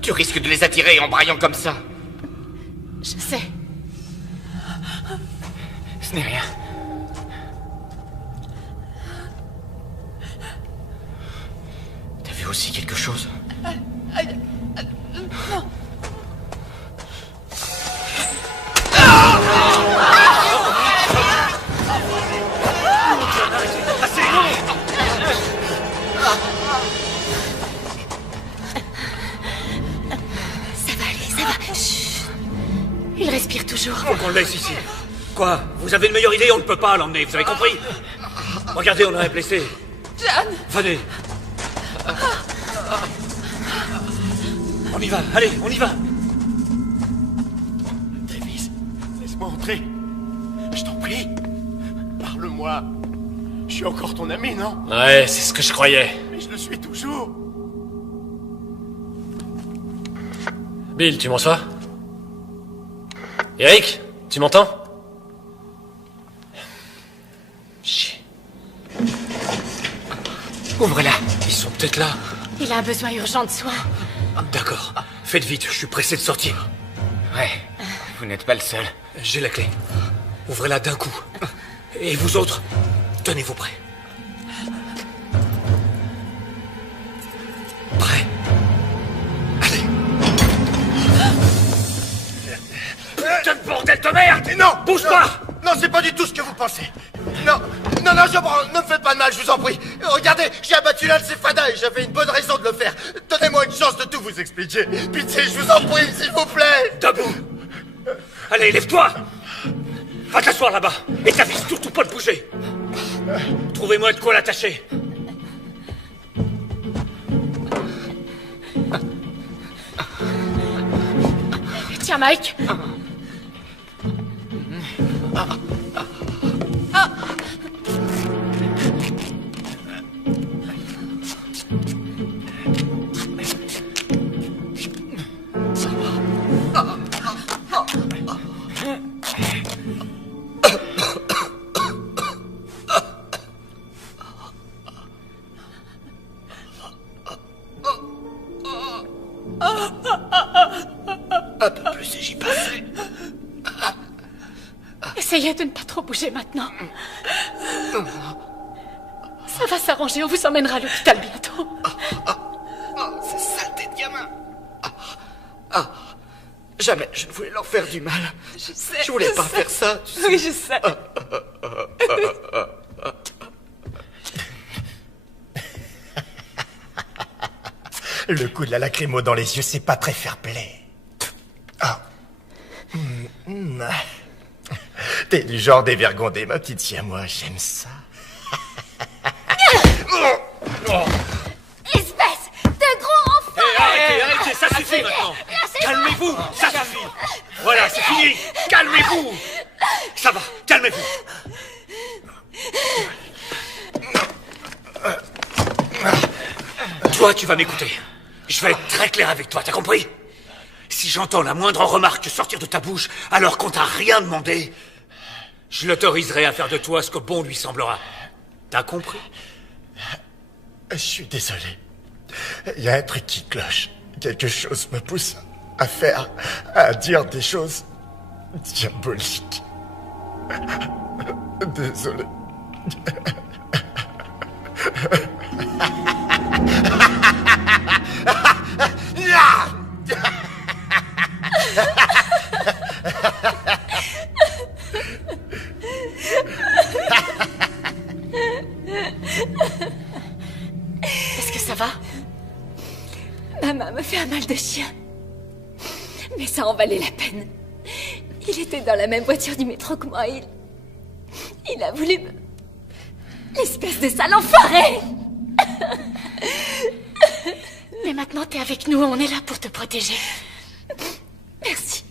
Tu risques de les attirer en braillant comme ça. Je sais. Ce n'est rien. T'as vu aussi quelque chose? Non. Ça va aller, ça va. Chut. Il respire toujours. Faut qu'on le laisse ici. Quoi? Vous avez une meilleure idée? On ne peut pas l'emmener, vous avez compris? Regardez, on a un blessé. John! Venez. On y va, allez, on y va. Davis, laisse-moi entrer. Je t'en prie. Parle-moi. Je suis encore ton ami, non? Ouais, c'est ce que je croyais. Mais je le suis toujours. Bill, tu m'en sois? Eric, tu m'entends? Chier. Ouvre-la. Ils sont peut-être là. Il a un besoin urgent de soins. D'accord. Faites vite, je suis pressé de sortir. Ouais, vous n'êtes pas le seul. J'ai la clé. Ouvrez-la d'un coup. Et vous autres, tenez-vous prêts. Prêt? Allez. Putain de bordel de merde! Non! Bouge pas! Non, c'est pas du tout ce que vous pensez. Non, ne me faites pas de mal, je vous en prie. Regardez, j'ai abattu l'un de ces fadas et j'avais une bonne raison de le faire. Donnez-moi une chance de tout vous expliquer. Pitié, je vous en prie, s'il vous plaît. Debout! Allez, lève-toi! Va t'asseoir là-bas et t'avise surtout pas de bouger. Trouvez-moi de quoi l'attacher. Tiens, Mike. Un peu plus et j'y passerai. Essayez de ne pas trop bouger maintenant. Ça va s'arranger, on vous emmènera à l'hôpital bientôt. C'est saleté de gamin. Jamais je ne voulais leur faire du mal. Je sais. Je voulais pas faire ça. Tu sais. Oui, je sais. Le coup de la lacrymo dans les yeux, c'est pas très fair-play. T'es du genre dévergondé, ma petite siamois, j'aime ça. Espèce de gros enfant! Arrêtez, ça suffit maintenant! Calmez-vous, ça suffit! Voilà, c'est fini! Calmez-vous! Ça va, calmez-vous! Toi, tu vas m'écouter. Je vais être très clair avec toi, t'as compris? Si j'entends la moindre remarque sortir de ta bouche alors qu'on t'a rien demandé, je l'autoriserai à faire de toi ce que bon lui semblera. T'as compris? Je suis désolé. Il y a un truc qui cloche. Quelque chose me pousse à dire des choses diaboliques. Désolé. Est-ce que ça va? Ma main me fait un mal de chien. Mais ça en valait la peine. Il était dans la même voiture du métro que moi. Il a voulu me... Espèce de sale enfoiré! Mais maintenant, t'es avec nous, on est là pour te protéger. Merci.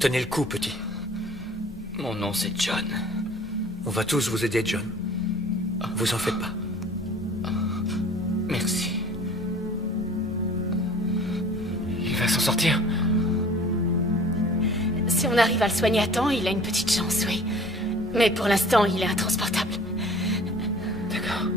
Tenez le coup, petit. Mon nom, c'est John. On va tous vous aider, John. Vous en faites pas. Merci. Il va s'en sortir? Si on arrive à le soigner à temps, il a une petite chance, oui. Mais pour l'instant, il est intransportable. D'accord.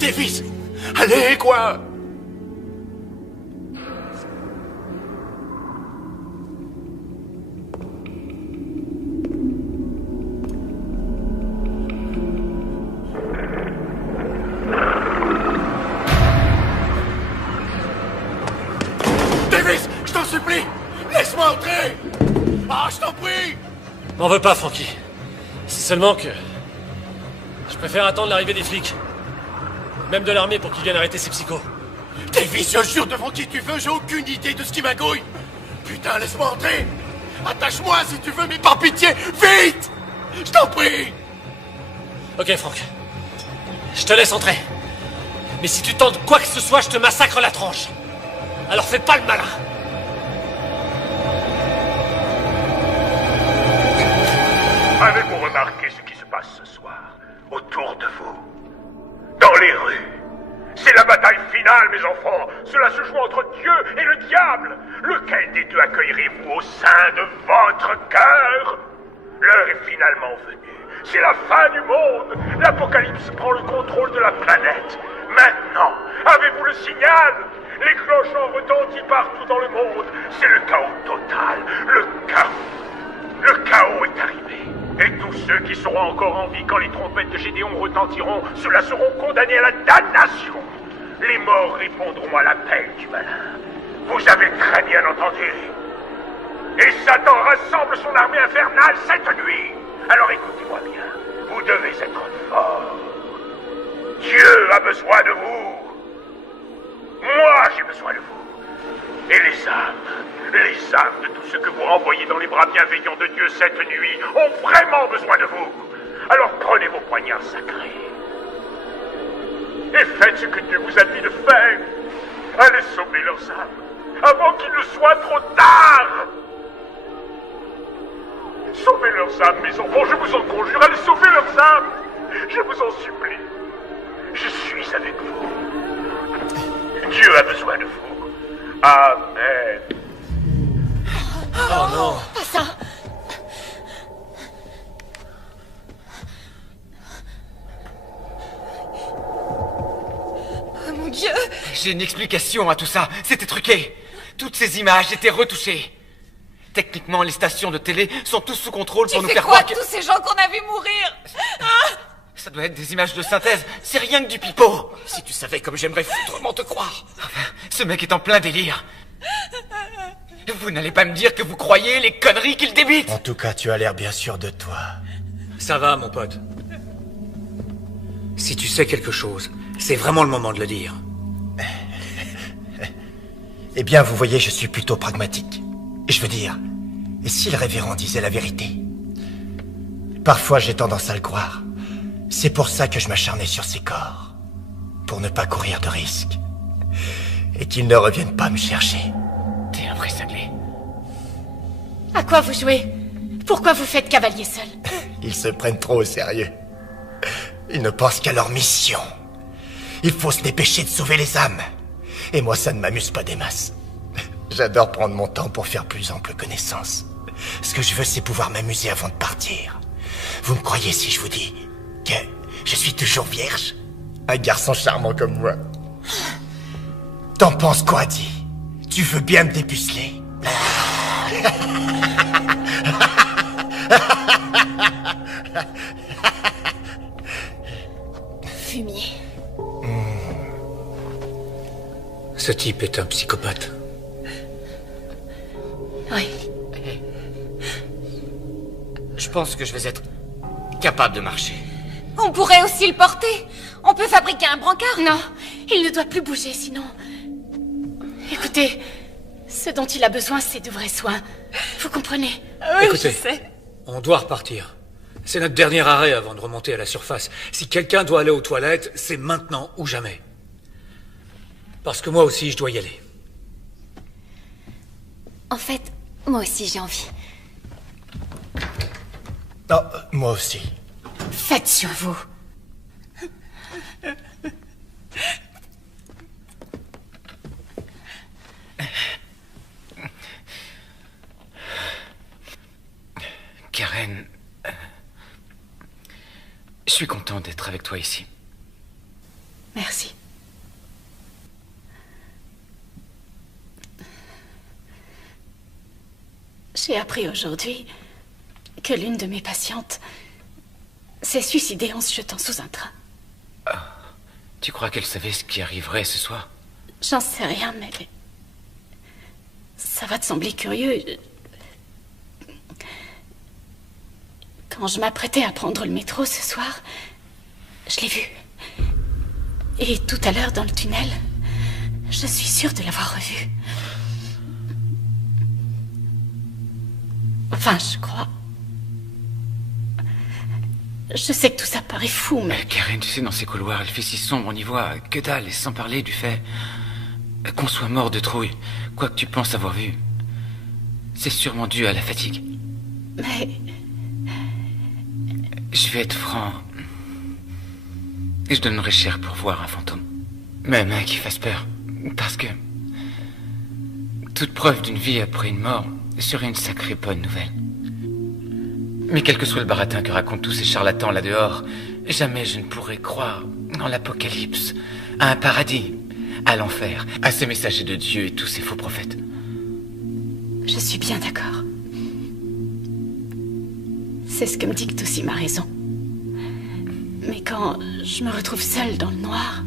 Davis! Allez, quoi! Davis, je t'en supplie! Laisse-moi entrer! Ah, je t'en prie! M'en veux pas, Frankie. C'est seulement que... je préfère attendre l'arrivée des flics. Même de l'armée pour qu'ils viennent arrêter ces psychos. Davis, je jure devant qui tu veux, j'ai aucune idée de ce qui m'agouille! Putain, laisse-moi entrer! Attache-moi si tu veux, mais par pitié, vite! Je t'en prie! Ok, Franck. Je te laisse entrer. Mais si tu tentes quoi que ce soit, je te massacre la tronche. Alors fais pas le malin. Avez-vous remarqué ce qui se passe ce soir autour de vous? Dans les rues, ces C'est la bataille finale, mes enfants. Cela se joue entre Dieu et le diable. Lequel des deux accueillerez-vous au sein de votre cœur? L'heure est finalement venue. C'est la fin du monde. L'Apocalypse prend le contrôle de la planète. Maintenant, avez-vous le signal? Les cloches ont retenti partout dans le monde. C'est le chaos total. Le chaos. Le chaos est arrivé. Et tous ceux qui seront encore en vie quand les trompettes de Gédéon retentiront, ceux-là seront condamnés à la damnation. Les morts répondront à l'appel du malin. Vous avez très bien entendu. Et Satan rassemble son armée infernale cette nuit. Alors écoutez-moi bien. Vous devez être forts. Dieu a besoin de vous. Moi, j'ai besoin de vous. Et les âmes de tous ceux que vous renvoyez dans les bras bienveillants de Dieu cette nuit ont vraiment besoin de vous. Alors prenez vos poignards sacrés. Et faites ce que Dieu vous a dit de faire. Allez sauver leurs âmes, avant qu'il ne soit trop tard. Sauvez leurs âmes, mes enfants, je vous en conjure, allez sauver leurs âmes. Je vous en supplie. Je suis avec vous. Dieu a besoin de vous. Amen. Oh non. Pas ça. Oh mon Dieu. J'ai une explication à tout ça. C'était truqué. Toutes ces images étaient retouchées. Techniquement, les stations de télé sont tous sous contrôle pour nous faire croire que... tous ces gens qu'on a vus mourir? Ça doit être des images de synthèse. C'est rien que du pipeau. Si tu savais comme j'aimerais foutrement te croire. Enfin, ce mec est en plein délire. Vous n'allez pas me dire que vous croyez les conneries qu'il débite? En tout cas, tu as l'air bien sûr de toi. Ça va, mon pote. Si tu sais quelque chose, c'est vraiment le moment de le dire. Eh bien, vous voyez, je suis plutôt pragmatique. Je veux dire, et si le révérend disait la vérité? Parfois, j'ai tendance à le croire. C'est pour ça que je m'acharnais sur ces corps. Pour ne pas courir de risques. Et qu'ils ne reviennent pas me chercher. T'es un vrai cinglé. À quoi vous jouez? Pourquoi vous faites cavalier seul? Ils se prennent trop au sérieux. Ils ne pensent qu'à leur mission. Il faut se dépêcher de sauver les âmes. Et moi, ça ne m'amuse pas des masses. J'adore prendre mon temps pour faire plus ample connaissance. Ce que je veux, c'est pouvoir m'amuser avant de partir. Vous me croyez si je vous dis que je suis toujours vierge? Un garçon charmant comme moi. T'en penses quoi, Di? Tu veux bien me dépuceler? Fumier. Ce type est un psychopathe. Oui. Je pense que je vais être capable de marcher. On pourrait aussi le porter. On peut fabriquer un brancard. Non, il ne doit plus bouger, sinon... Écoutez, ce dont il a besoin, c'est de vrais soins. Vous comprenez? Oui, Écoutez, je sais. on doit repartir. C'est notre dernier arrêt avant de remonter à la surface. Si quelqu'un doit aller aux toilettes, c'est maintenant ou jamais. Parce que moi aussi, je dois y aller. En fait, moi aussi j'ai envie. Oh, moi aussi. Faites sur vous. Karen, je suis content d'être avec toi ici. Merci. J'ai appris aujourd'hui que l'une de mes patientes s'est suicidée en se jetant sous un train. Tu crois qu'elle savait ce qui arriverait ce soir? J'en sais rien, mais... ça va te sembler curieux. Quand je m'apprêtais à prendre le métro ce soir, je l'ai vue. Et tout à l'heure, dans le tunnel, je suis sûre de l'avoir revue. Enfin, je crois. Je sais que tout ça paraît fou, mais... Karen, tu sais, dans ces couloirs, il fait si sombre, on n'y voit que dalle, et sans parler du fait qu'on soit mort de trouille. Quoi que tu penses avoir vu, c'est sûrement dû à la fatigue. Mais... Je vais être franc. Et je donnerais cher pour voir un fantôme. Même qui fasse peur. Parce que... toute preuve d'une vie après une mort serait une sacrée bonne nouvelle. Mais quel que soit le baratin que racontent tous ces charlatans là-dehors, jamais je ne pourrais croire en l'apocalypse, à un paradis, à l'enfer, à ces messagers de Dieu et tous ces faux prophètes. Je suis bien d'accord. C'est ce que me dicte aussi ma raison. Mais quand je me retrouve seule dans le noir,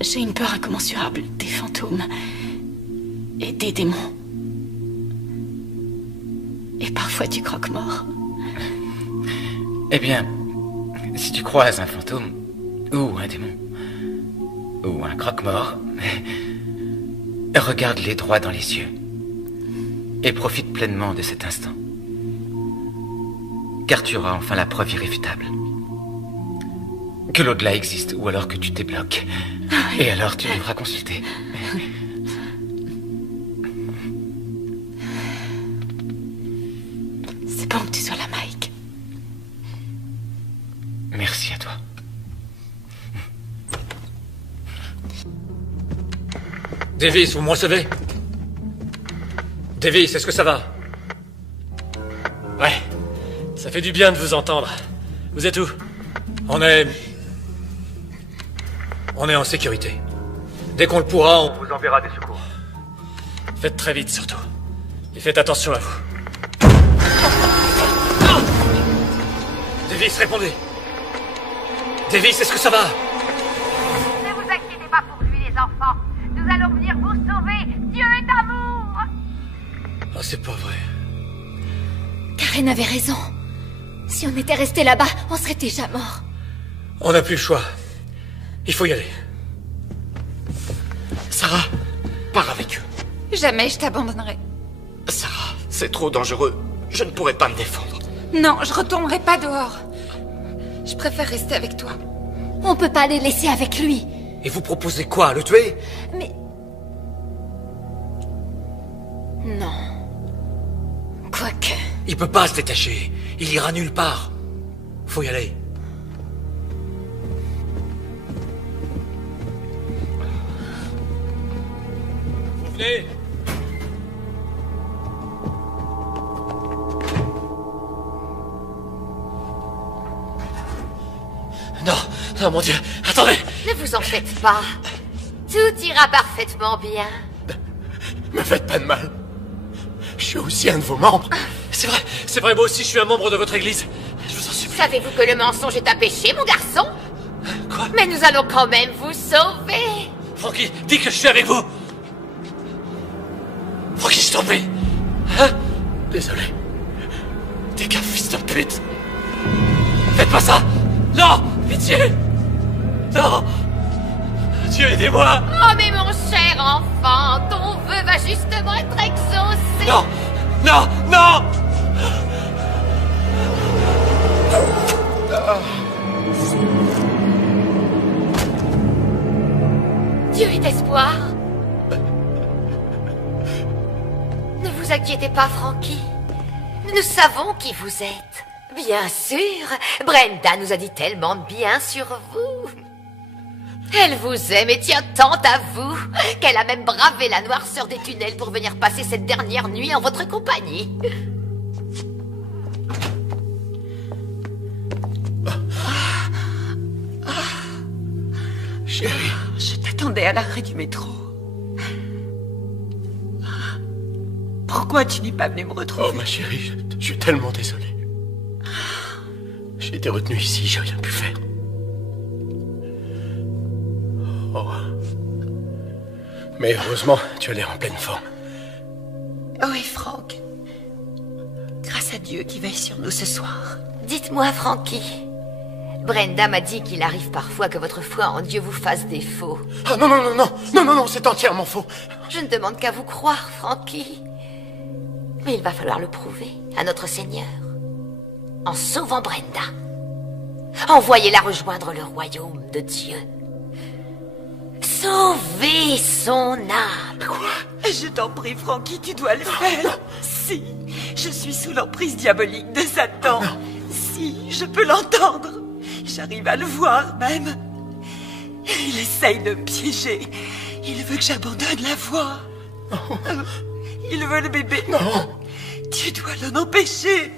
j'ai une peur incommensurable des fantômes et des démons. Et parfois du croque-mort. Eh bien, si tu croises un fantôme, ou un démon, ou un croque-mort, regarde-les droit dans les yeux. Et profite pleinement de cet instant. Car tu auras enfin la preuve irréfutable. Que l'au-delà existe, ou alors que tu débloques. Et alors tu devras consulter. C'est bon que tu sois là, Mike. Merci à toi. Davis, vous me recevez? Davis, est-ce que ça va? Ouais, ça fait du bien de vous entendre. Vous êtes où? On est en sécurité. Dès qu'on le pourra, on vous enverra des secours. Faites très vite, surtout. Et faites attention à vous. Ah! Davis, répondez. Davis, est-ce que ça va? Ne vous inquiétez pas pour lui, les enfants. Nous allons venir vous sauver. Dieu est amour. Ah, c'est pas vrai. Karen avait raison. Si on était resté là-bas, on serait déjà morts. On n'a plus le choix. Il faut y aller. Sarah, pars avec eux. Jamais je t'abandonnerai. Sarah, c'est trop dangereux. Je ne pourrais pas me défendre. Non, je retournerai pas dehors. Je préfère rester avec toi. On peut pas les laisser avec lui. Et vous proposez quoi, le tuer? Mais... non. Quoique... il peut pas se détacher. Il ira nulle part. Faut y aller. Vous venez? Non, non, mon Dieu, attendez! Ne vous en faites pas. Tout ira parfaitement bien. Me faites pas de mal. Je suis aussi un de vos membres. C'est vrai, moi aussi je suis un membre de votre église. Je vous en supplie. Savez-vous que le mensonge est un péché, mon garçon? Quoi? Mais nous allons quand même vous sauver. Frankie, dis que je suis avec vous. Frankie, je t'en prie. Hein? Désolé. T'es qu'un fils de pute. Faites pas ça. Non, pitié. Non. Dieu, aidez-moi. Oh, mais mon cher enfant, ton vœu va justement être exaucé. Non, non, non. Dieu est espoir. Ne vous inquiétez pas, Frankie. Nous savons qui vous êtes. Bien sûr, Brenda nous a dit tellement de bien sur vous. Elle vous aime et tient tant à vous qu'elle a même bravé la noirceur des tunnels pour venir passer cette dernière nuit en votre compagnie. Chérie. Je t'attendais à l'arrêt du métro. Pourquoi tu n'es pas venu me retrouver? Oh, ma chérie, je suis tellement désolé. J'ai été retenu ici, j'ai rien pu faire. Oh. Mais heureusement, tu as l'air en pleine forme. Oui, Franck. Grâce à Dieu qui veille sur nous ce soir. Dites-moi, Frankie. Brenda m'a dit qu'il arrive parfois que votre foi en Dieu vous fasse défaut. Ah non, non, non, non, non, non, non, c'est entièrement faux. Je ne demande qu'à vous croire, Frankie. Mais il va falloir le prouver à notre Seigneur. En sauvant Brenda. Envoyez-la rejoindre le royaume de Dieu. Sauvez son âme. Quoi? Je t'en prie, Frankie, tu dois le faire. Non. Si, je suis sous l'emprise diabolique de Satan. Non. Si, je peux l'entendre. J'arrive à le voir même. Il essaye de me piéger. Il veut que j'abandonne la voie. Il veut le bébé. Non. Tu dois l'en empêcher.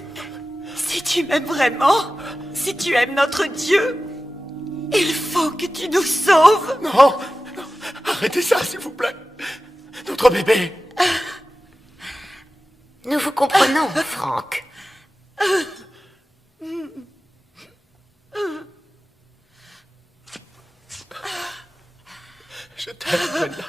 Si tu m'aimes vraiment, si tu aimes notre Dieu, il faut que tu nous sauves. Non. Arrêtez ça, s'il vous plaît. Notre bébé. Nous vous comprenons, Franck. Je t'aime, Brenda.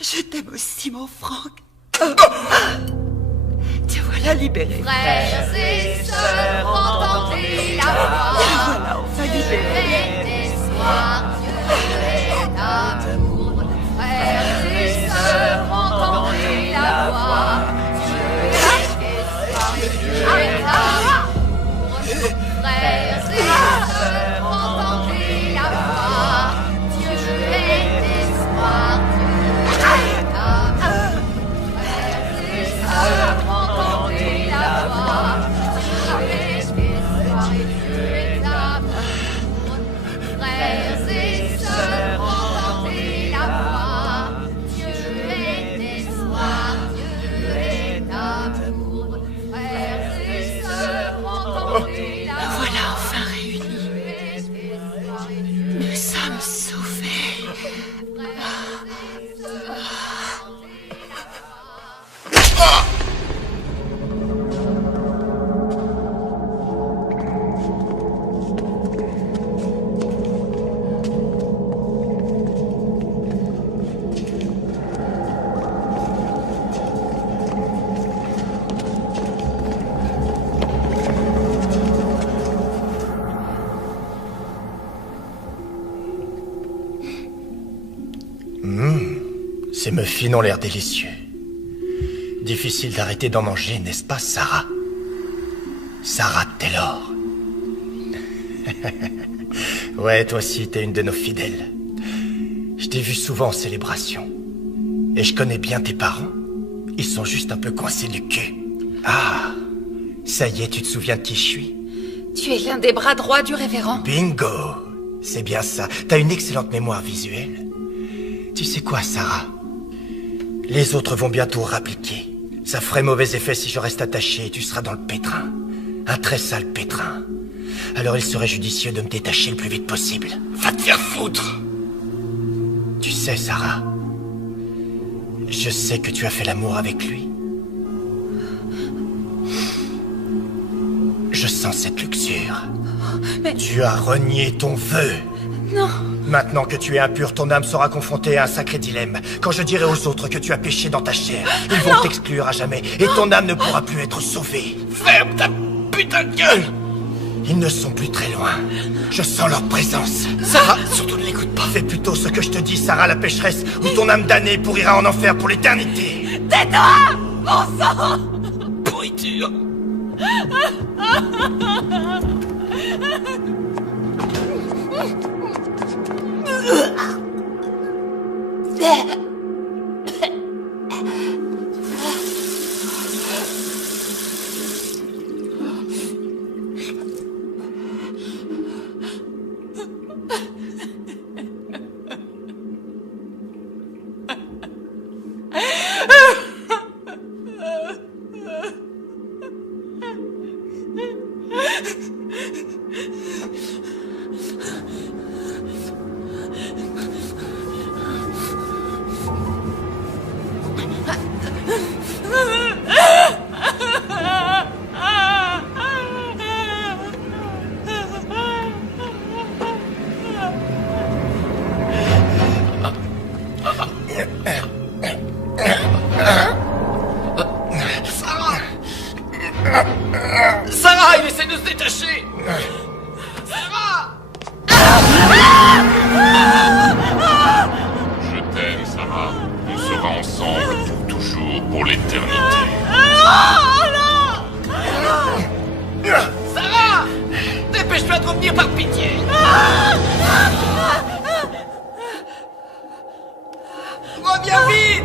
Je t'aime aussi, mon Franck. Te voilà libéré. Frères et sœurs, entendez la voix. Te voilà enfin libéré. Dieu est amour. Frères et sœurs, entendez la voix. Dieu est espoir, Dieu est amour. Frères et sœurs, entendez la voix. Dieu est espoir, Dieu est amour. Frères et sœurs, entendez la voix. Dieu est espoir et Dieu est amour. Frères et sœurs, entendez la voix. Dieu est espoir, Dieu est amour. Frères et sœurs, entendez la voix. Voilà enfin réunis. Nous sommes sauvés. Ces muffins ont l'air délicieux. Difficile d'arrêter d'en manger, n'est-ce pas, Sarah? Sarah Taylor. Ouais, toi aussi, t'es une de nos fidèles. Je t'ai vu souvent en célébration. Et je connais bien tes parents. Ils sont juste un peu coincés du cul. Ah, ça y est, tu te souviens de qui je suis? Tu es l'un des bras droits du révérend. Bingo! C'est bien ça. T'as une excellente mémoire visuelle. Tu sais quoi, Sarah? Les autres vont bientôt rappliquer. Ça ferait mauvais effet si je reste attaché et tu seras dans le pétrin. Un très sale pétrin. Alors il serait judicieux de me détacher le plus vite possible. Va te faire foutre! Tu sais, Sarah, je sais que tu as fait l'amour avec lui. Je sens cette luxure. Mais... Tu as renié ton vœu. Non. Maintenant que tu es impur, ton âme sera confrontée à un sacré dilemme. Quand je dirai aux autres que tu as péché dans ta chair, ils vont t'exclure à jamais, et ton âme ne pourra plus être sauvée. Ferme ta putain de gueule! Ils ne sont plus très loin. Je sens leur présence. Sarah, surtout ne l'écoute pas. Fais plutôt ce que je te dis, Sarah la pécheresse, ou ton âme damnée pourrira en enfer pour l'éternité. Tais-toi, mon sang! Pourriture. Sarah, il essaie de se détacher. Sarah! Je t'aime, Sarah. On sera ensemble pour toujours, pour l'éternité. Sarah! Dépêche-toi de revenir par pitié. Reviens vite!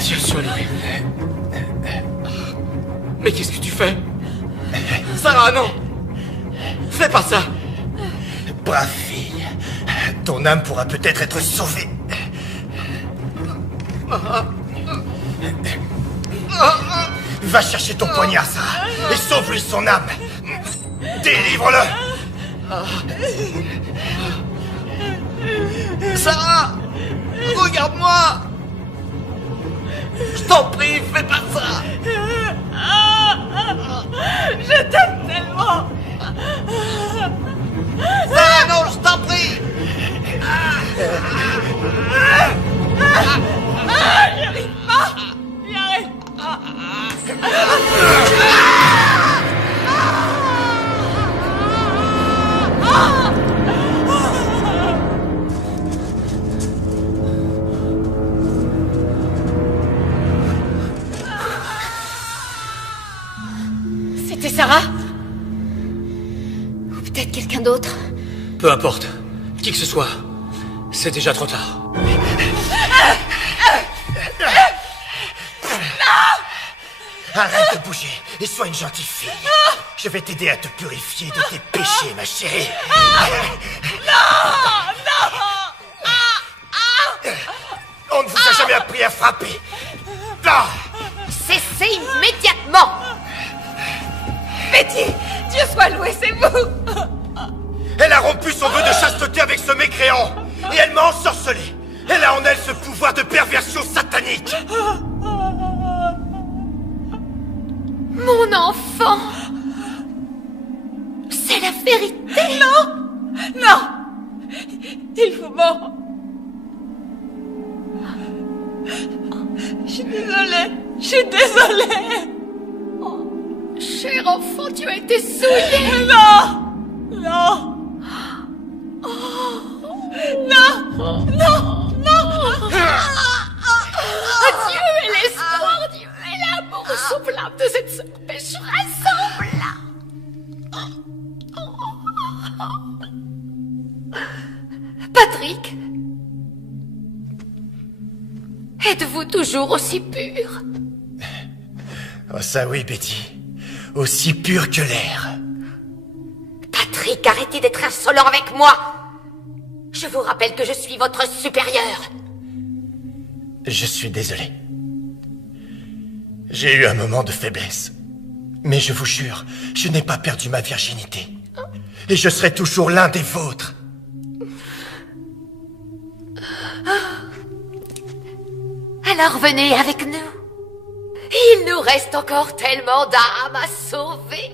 Dieu soit loué. Mais qu'est-ce que tu fais? Sarah, non! Fais pas ça! Brave fille. Ton âme pourra peut-être être sauvée. Va chercher ton poignard, Sarah, et sauve-lui son âme. Délivre-le. Sarah! Regarde-moi! Je t'en prie, fais pas ça! Je t'aime tellement! Sarah, non, je t'en prie! J'y arrive pas! J'y arrive pas! C'était Sarah? Ou peut-être quelqu'un d'autre. Peu importe. Qui que ce soit. C'est déjà trop tard. Arrête de bouger et sois une gentille fille. Je vais t'aider à te purifier de tes péchés, ma chérie. On ne vous a jamais appris à frapper. Cessez immédiatement! Betty, Dieu soit loué, c'est vous! Elle a rompu son vœu de chasteté avec ce mécréant. Et elle m'a ensorcelé. Elle a en elle ce pouvoir de perversion satanique. Mon enfant! C'est la vérité! Non! Non! Il faut mort! Je suis désolée! Je suis désolée! Cher enfant, tu as été souillé! Non! Non! Non! Non! Non! Dieu est l'espoir, Dieu est l'amour soufflable de cette sœur pécheresse. Patrick, êtes-vous toujours aussi pur? Oh ça oui, Betty. Aussi pur que l'air. Patrick, arrêtez d'être insolent avec moi. Je vous rappelle que je suis votre supérieur. Je suis désolé. J'ai eu un moment de faiblesse. Mais je vous jure, je n'ai pas perdu ma virginité. Et je serai toujours l'un des vôtres. Alors venez avec nous. Il nous reste encore tellement d'âmes à sauver.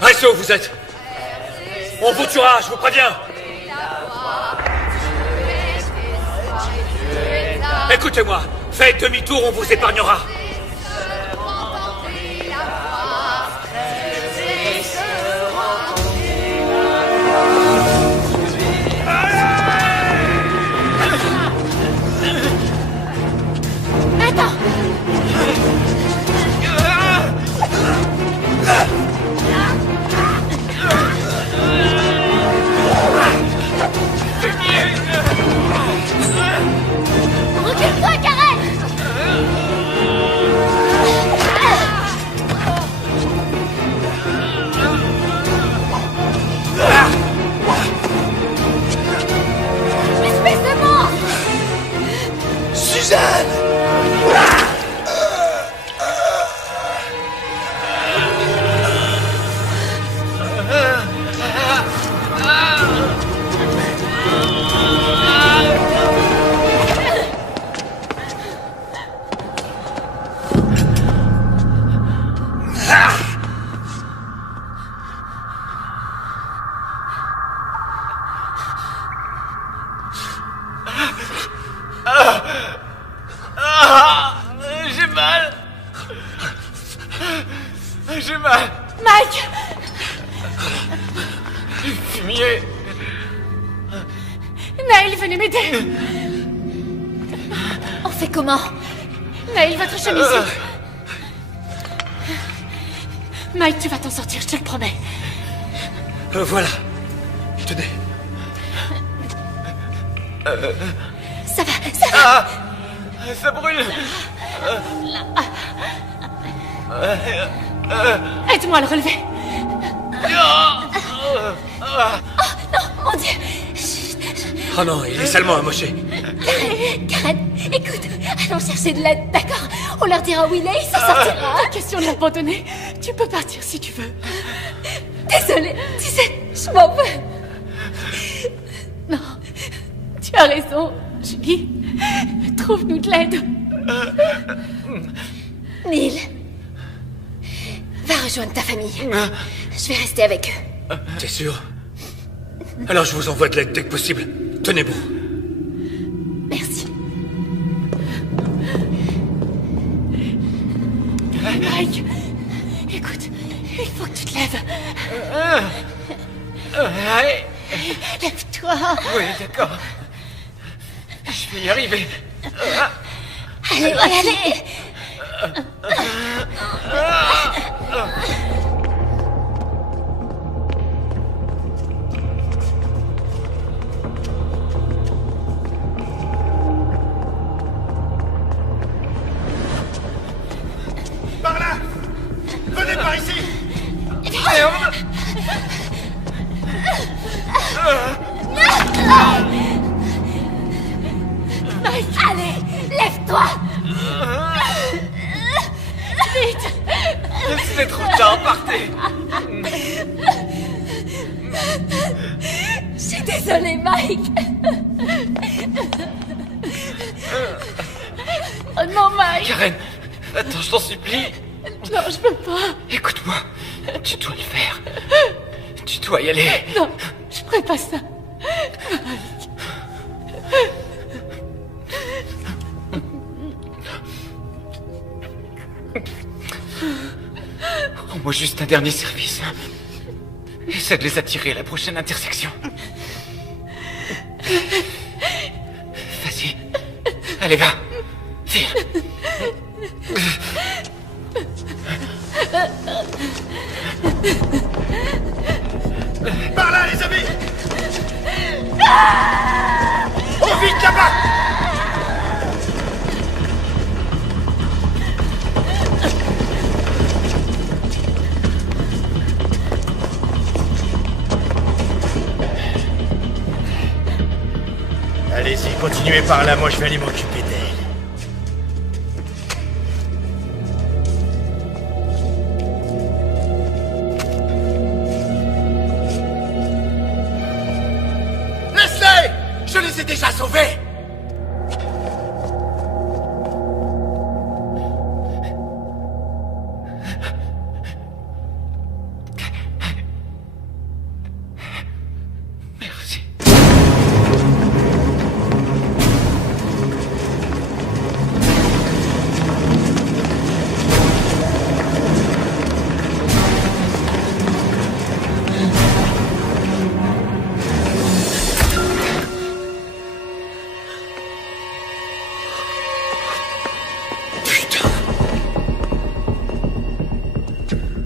Restez où vous êtes. On vous tuera, je vous préviens. Écoutez-moi, faites demi-tour, on vous épargnera. Attends. Recule-toi, Karen! Espèce de mort! Suzanne! J'ai mal. J'ai mal. Mike! Fumier. Naël, venez m'aider! On fait comment? Naël, votre chemise. Mike, tu vas t'en sortir, je te le promets. Voilà. Tenez. Ça va, ça va. Ça brûle. Aide-moi à le relever. Oh non, mon Dieu. Oh non, il est salement amoché. Karen, écoute, allons chercher de l'aide, d'accord? On leur dira où il est, il s'en sortira. Pas question de l'abandonner. Tu peux partir si tu veux. Désolée, tu sais, je m'en veux. Non, tu as raison, Julie. Trouve-nous de l'aide. Neil, va rejoindre ta famille. Je vais rester avec eux. T'es sûr? Alors je vous envoie de l'aide dès que possible. Tenez bon. Merci. Mike, écoute, il faut que tu te lèves. Lève-toi. Oui, d'accord. Je vais y arriver. Allez, allez. Par là! Venez par ici! Mike, allez, lève-toi. Vite. C'est trop tard, partez. Je suis désolée, Mike. Oh non, Mike. Karen, attends, je t'en supplie. Non, je peux pas. Écoute-moi, tu dois le faire. Tu dois y aller. Non, je ferai pas ça. Rends-moi juste un dernier service. Essaie de les attirer à la prochaine intersection. Vas-y. Allez, va. File. Par là, les amis! Oh, vite là-bas! Allez-y, continuez par là, moi je vais aller m'occuper d'elle. Laisse-les! Je les ai déjà sauvés! Merci.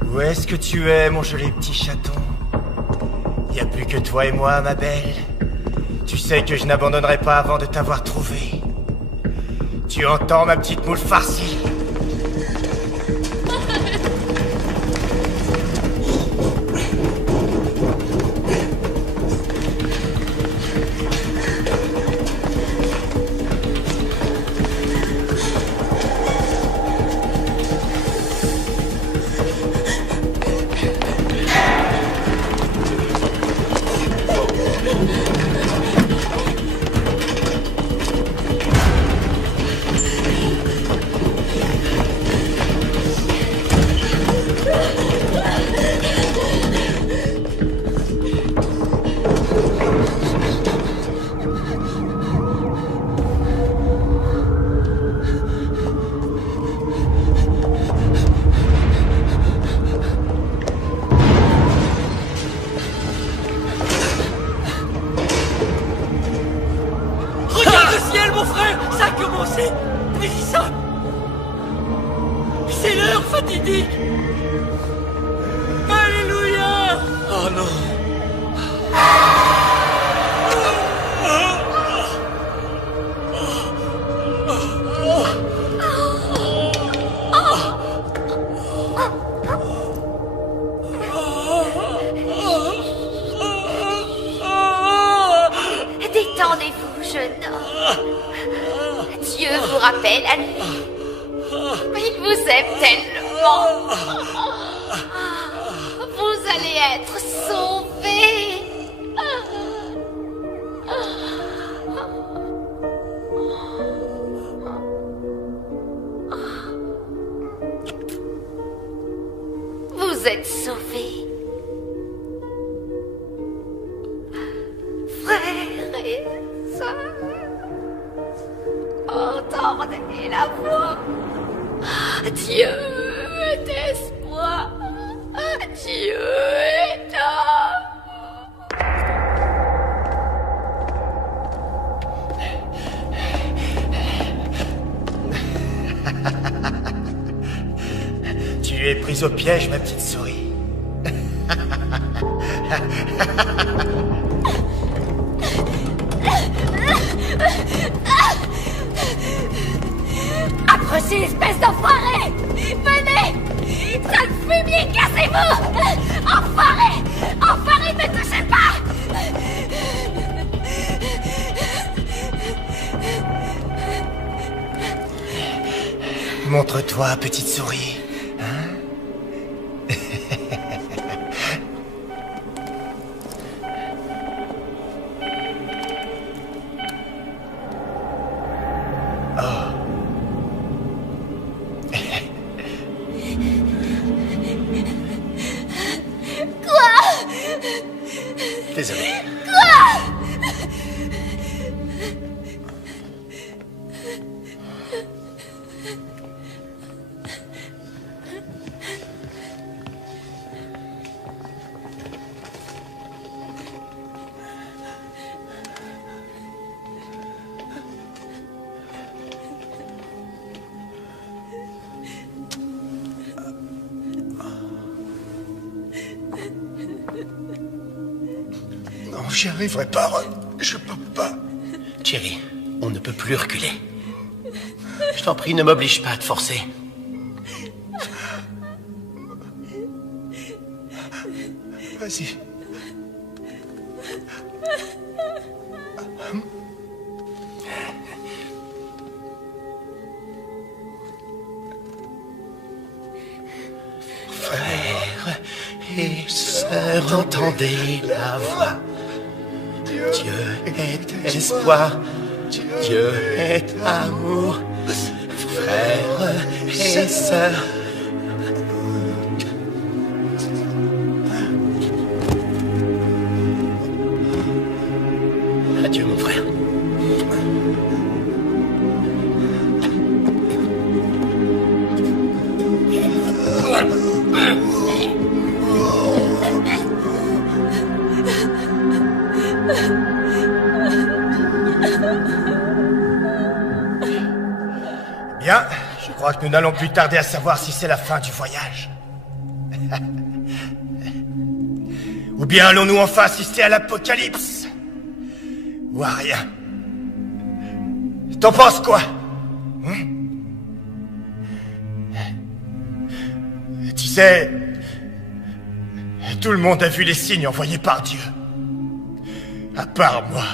Où est-ce que tu es, mon joli petit chaton? Y a plus que toi et moi, ma belle. Tu sais que je n'abandonnerai pas avant de t'avoir trouvé. Tu entends, ma petite moule farcie? Regarde le ciel, mon frère! Ça a commencé! Mélissa! C'est l'heure fatidique! non. Détendez-vous, jeune homme. Dieu vous rappelle à lui. Il vous aime tellement. Vous allez être sauvé. Vous êtes sauvé. Frères et sœurs, entendez la voix. Dieu est espoir. Dieu est Tu es prise au piège, ma petite souris. Approchez, espèce d'enfoiré! Venez! Sale fumier, cassez-vous! Enfoiré! Enfoiré, ne touchez pas! Montre-toi, petite souris. Hein? Désolé. Quoi? Non, j'y arriverai pas, Ron. Je peux pas. Thierry, on ne peut plus reculer. Je t'en prie, ne m'oblige pas à te forcer. Vas-y. Frères et sœurs, entendez la voix. Dieu est espoir, Dieu est amour. Frères et sœurs. Adieu, mon frère. Bien, je crois que nous n'allons plus tarder à savoir si c'est la fin du voyage. Ou bien allons-nous enfin assister à l'apocalypse? Ou à rien? T'en penses quoi? Tu sais, tout le monde a vu les signes envoyés par Dieu. À part moi.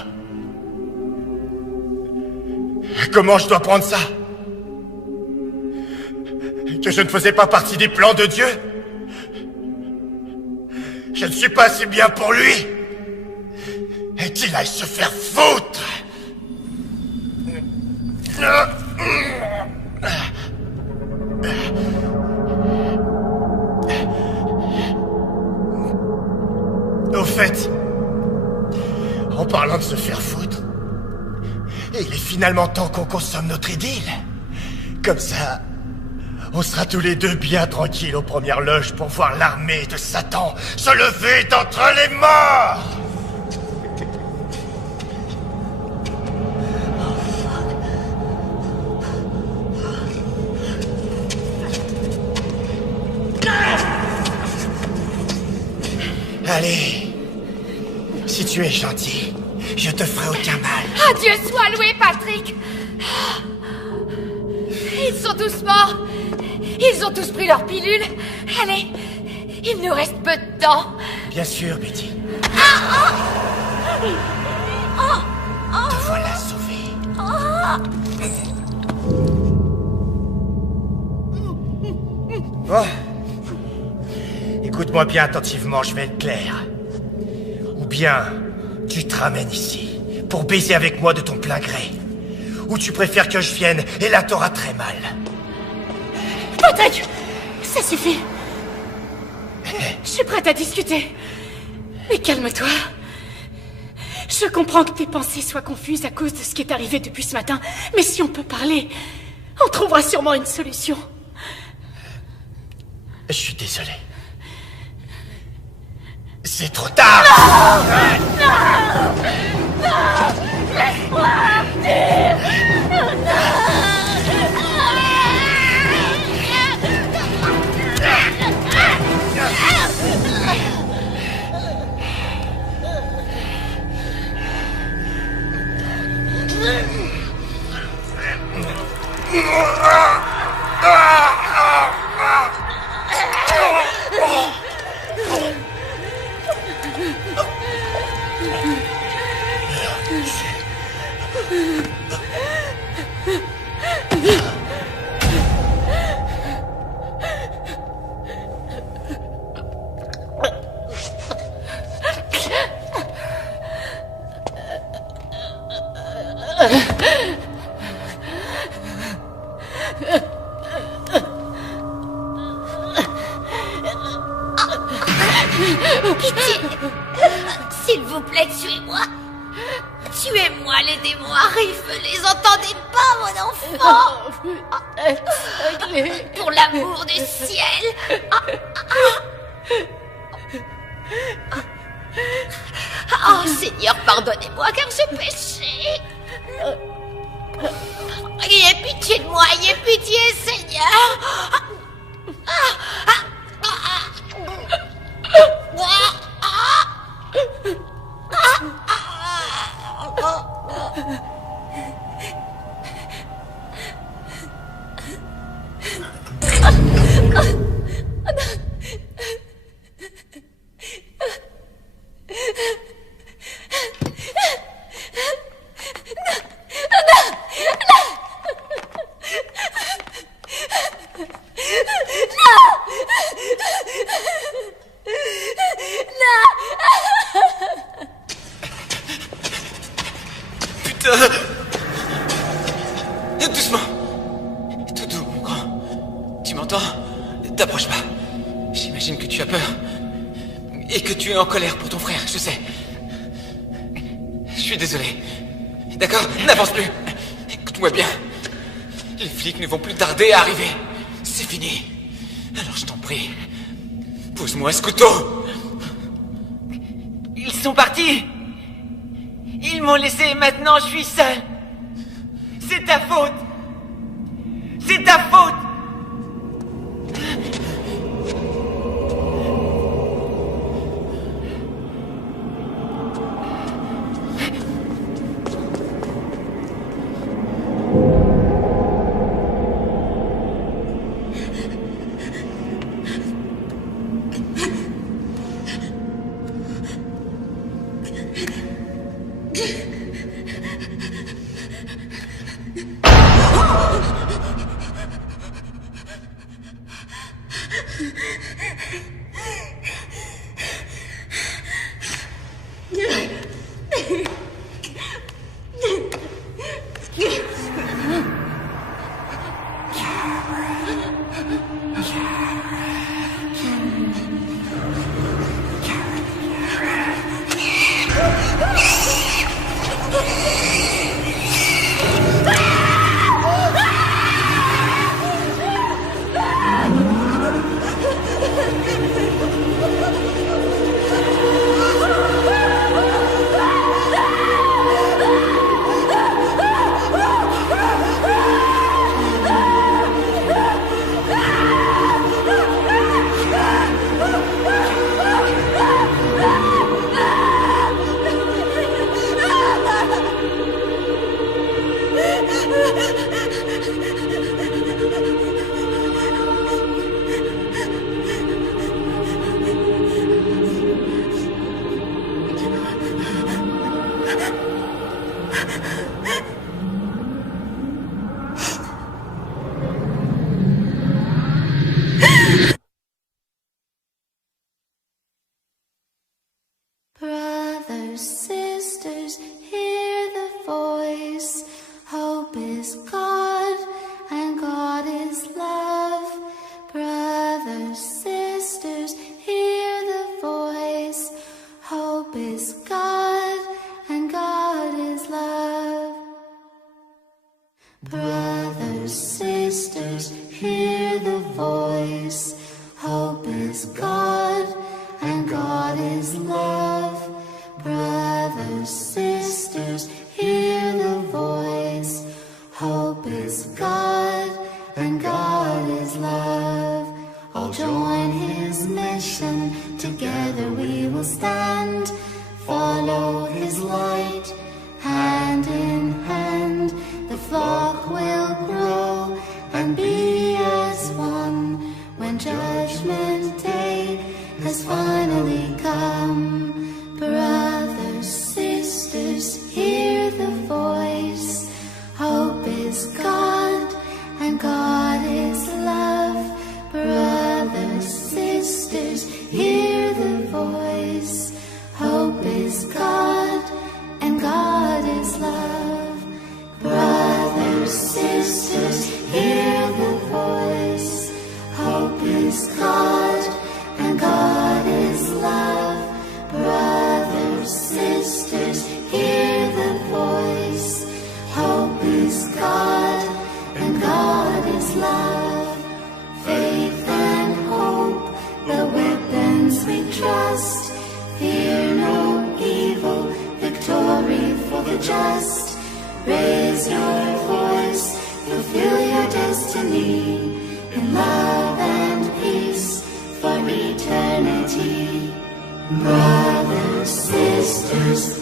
Comment je dois prendre ça? Que je ne faisais pas partie des plans de Dieu? Je ne suis pas assez bien pour lui? Et qu'il aille se faire foutre! Au fait, en parlant de se faire foutre, il est finalement temps qu'on consomme notre idylle. Comme ça, on sera tous les deux bien tranquilles aux premières loges pour voir l'armée de Satan se lever d'entre les morts. Allez. Si tu es gentil, je te ferai aucun mal. Ah, Dieu soit loué, Patrick! Ils sont tous morts. Ils ont tous pris leur pilule. Allez, il nous reste peu de temps. Bien sûr, Betty. Oh, Te voilà sauvé. Bon. Écoute-moi bien attentivement, je vais être clair. Ou bien, tu te ramènes ici pour baiser avec moi de ton plein gré. Ou tu préfères que je vienne et là t'auras très mal. Patrick, ça suffit. Je suis prête à discuter. Mais calme-toi. Je comprends que tes pensées soient confuses à cause de ce qui est arrivé depuis ce matin. Mais si on peut parler, on trouvera sûrement une solution. Je suis désolé. C'est trop tard. Non, laisse-moi partir. Pitié, s'il vous plaît, tuez-moi. Tuez-moi, les démons arrivent. Les entendez pas, mon enfant? Pour l'amour du ciel. Oh, Seigneur, pardonnez-moi car j'ai péché. Ayez pitié de moi, ayez pitié, Seigneur. Doucement. Tout doux, mon grand. Tu m'entends? T'approches pas. J'imagine que tu as peur. Et que tu es en colère pour ton frère, je sais. Je suis désolé. D'accord? N'avance plus. Écoute-moi bien. Les flics ne vont plus tarder à arriver. C'est fini. Alors je t'en prie. Pose-moi ce couteau. Ils sont partis. Ils m'ont laissé, maintenant je suis seul. C'est ta faute. C'est ta faute. Brothers, sisters, hear the voice. Hope is God, and God is love. Brothers, sisters, hear the voice. Hope is God, and God is love. Brothers, sisters, hear the voice. Hope is God, and God is love. Brothers, sisters, hear the voice. Hope is God, and God is love. All join his mission, together we will stand. Follow his light, hand in hand. The flock will grow and be as one when Judgment Day has finally come. Brothers, sisters, hear the voice. Hope is God, and God is love. Brothers, sisters, hear the voice. Hope is God, and God is love. Brothers, sisters, hear the voice. Hope is God, and God is love. Brothers, sisters, hear the voice. Hope is God, and God is love. Faith and hope, the weapons we trust. Fear no evil, victory for the just. Raise your voice, fulfill your destiny. In love and peace for eternity. Brothers, sisters,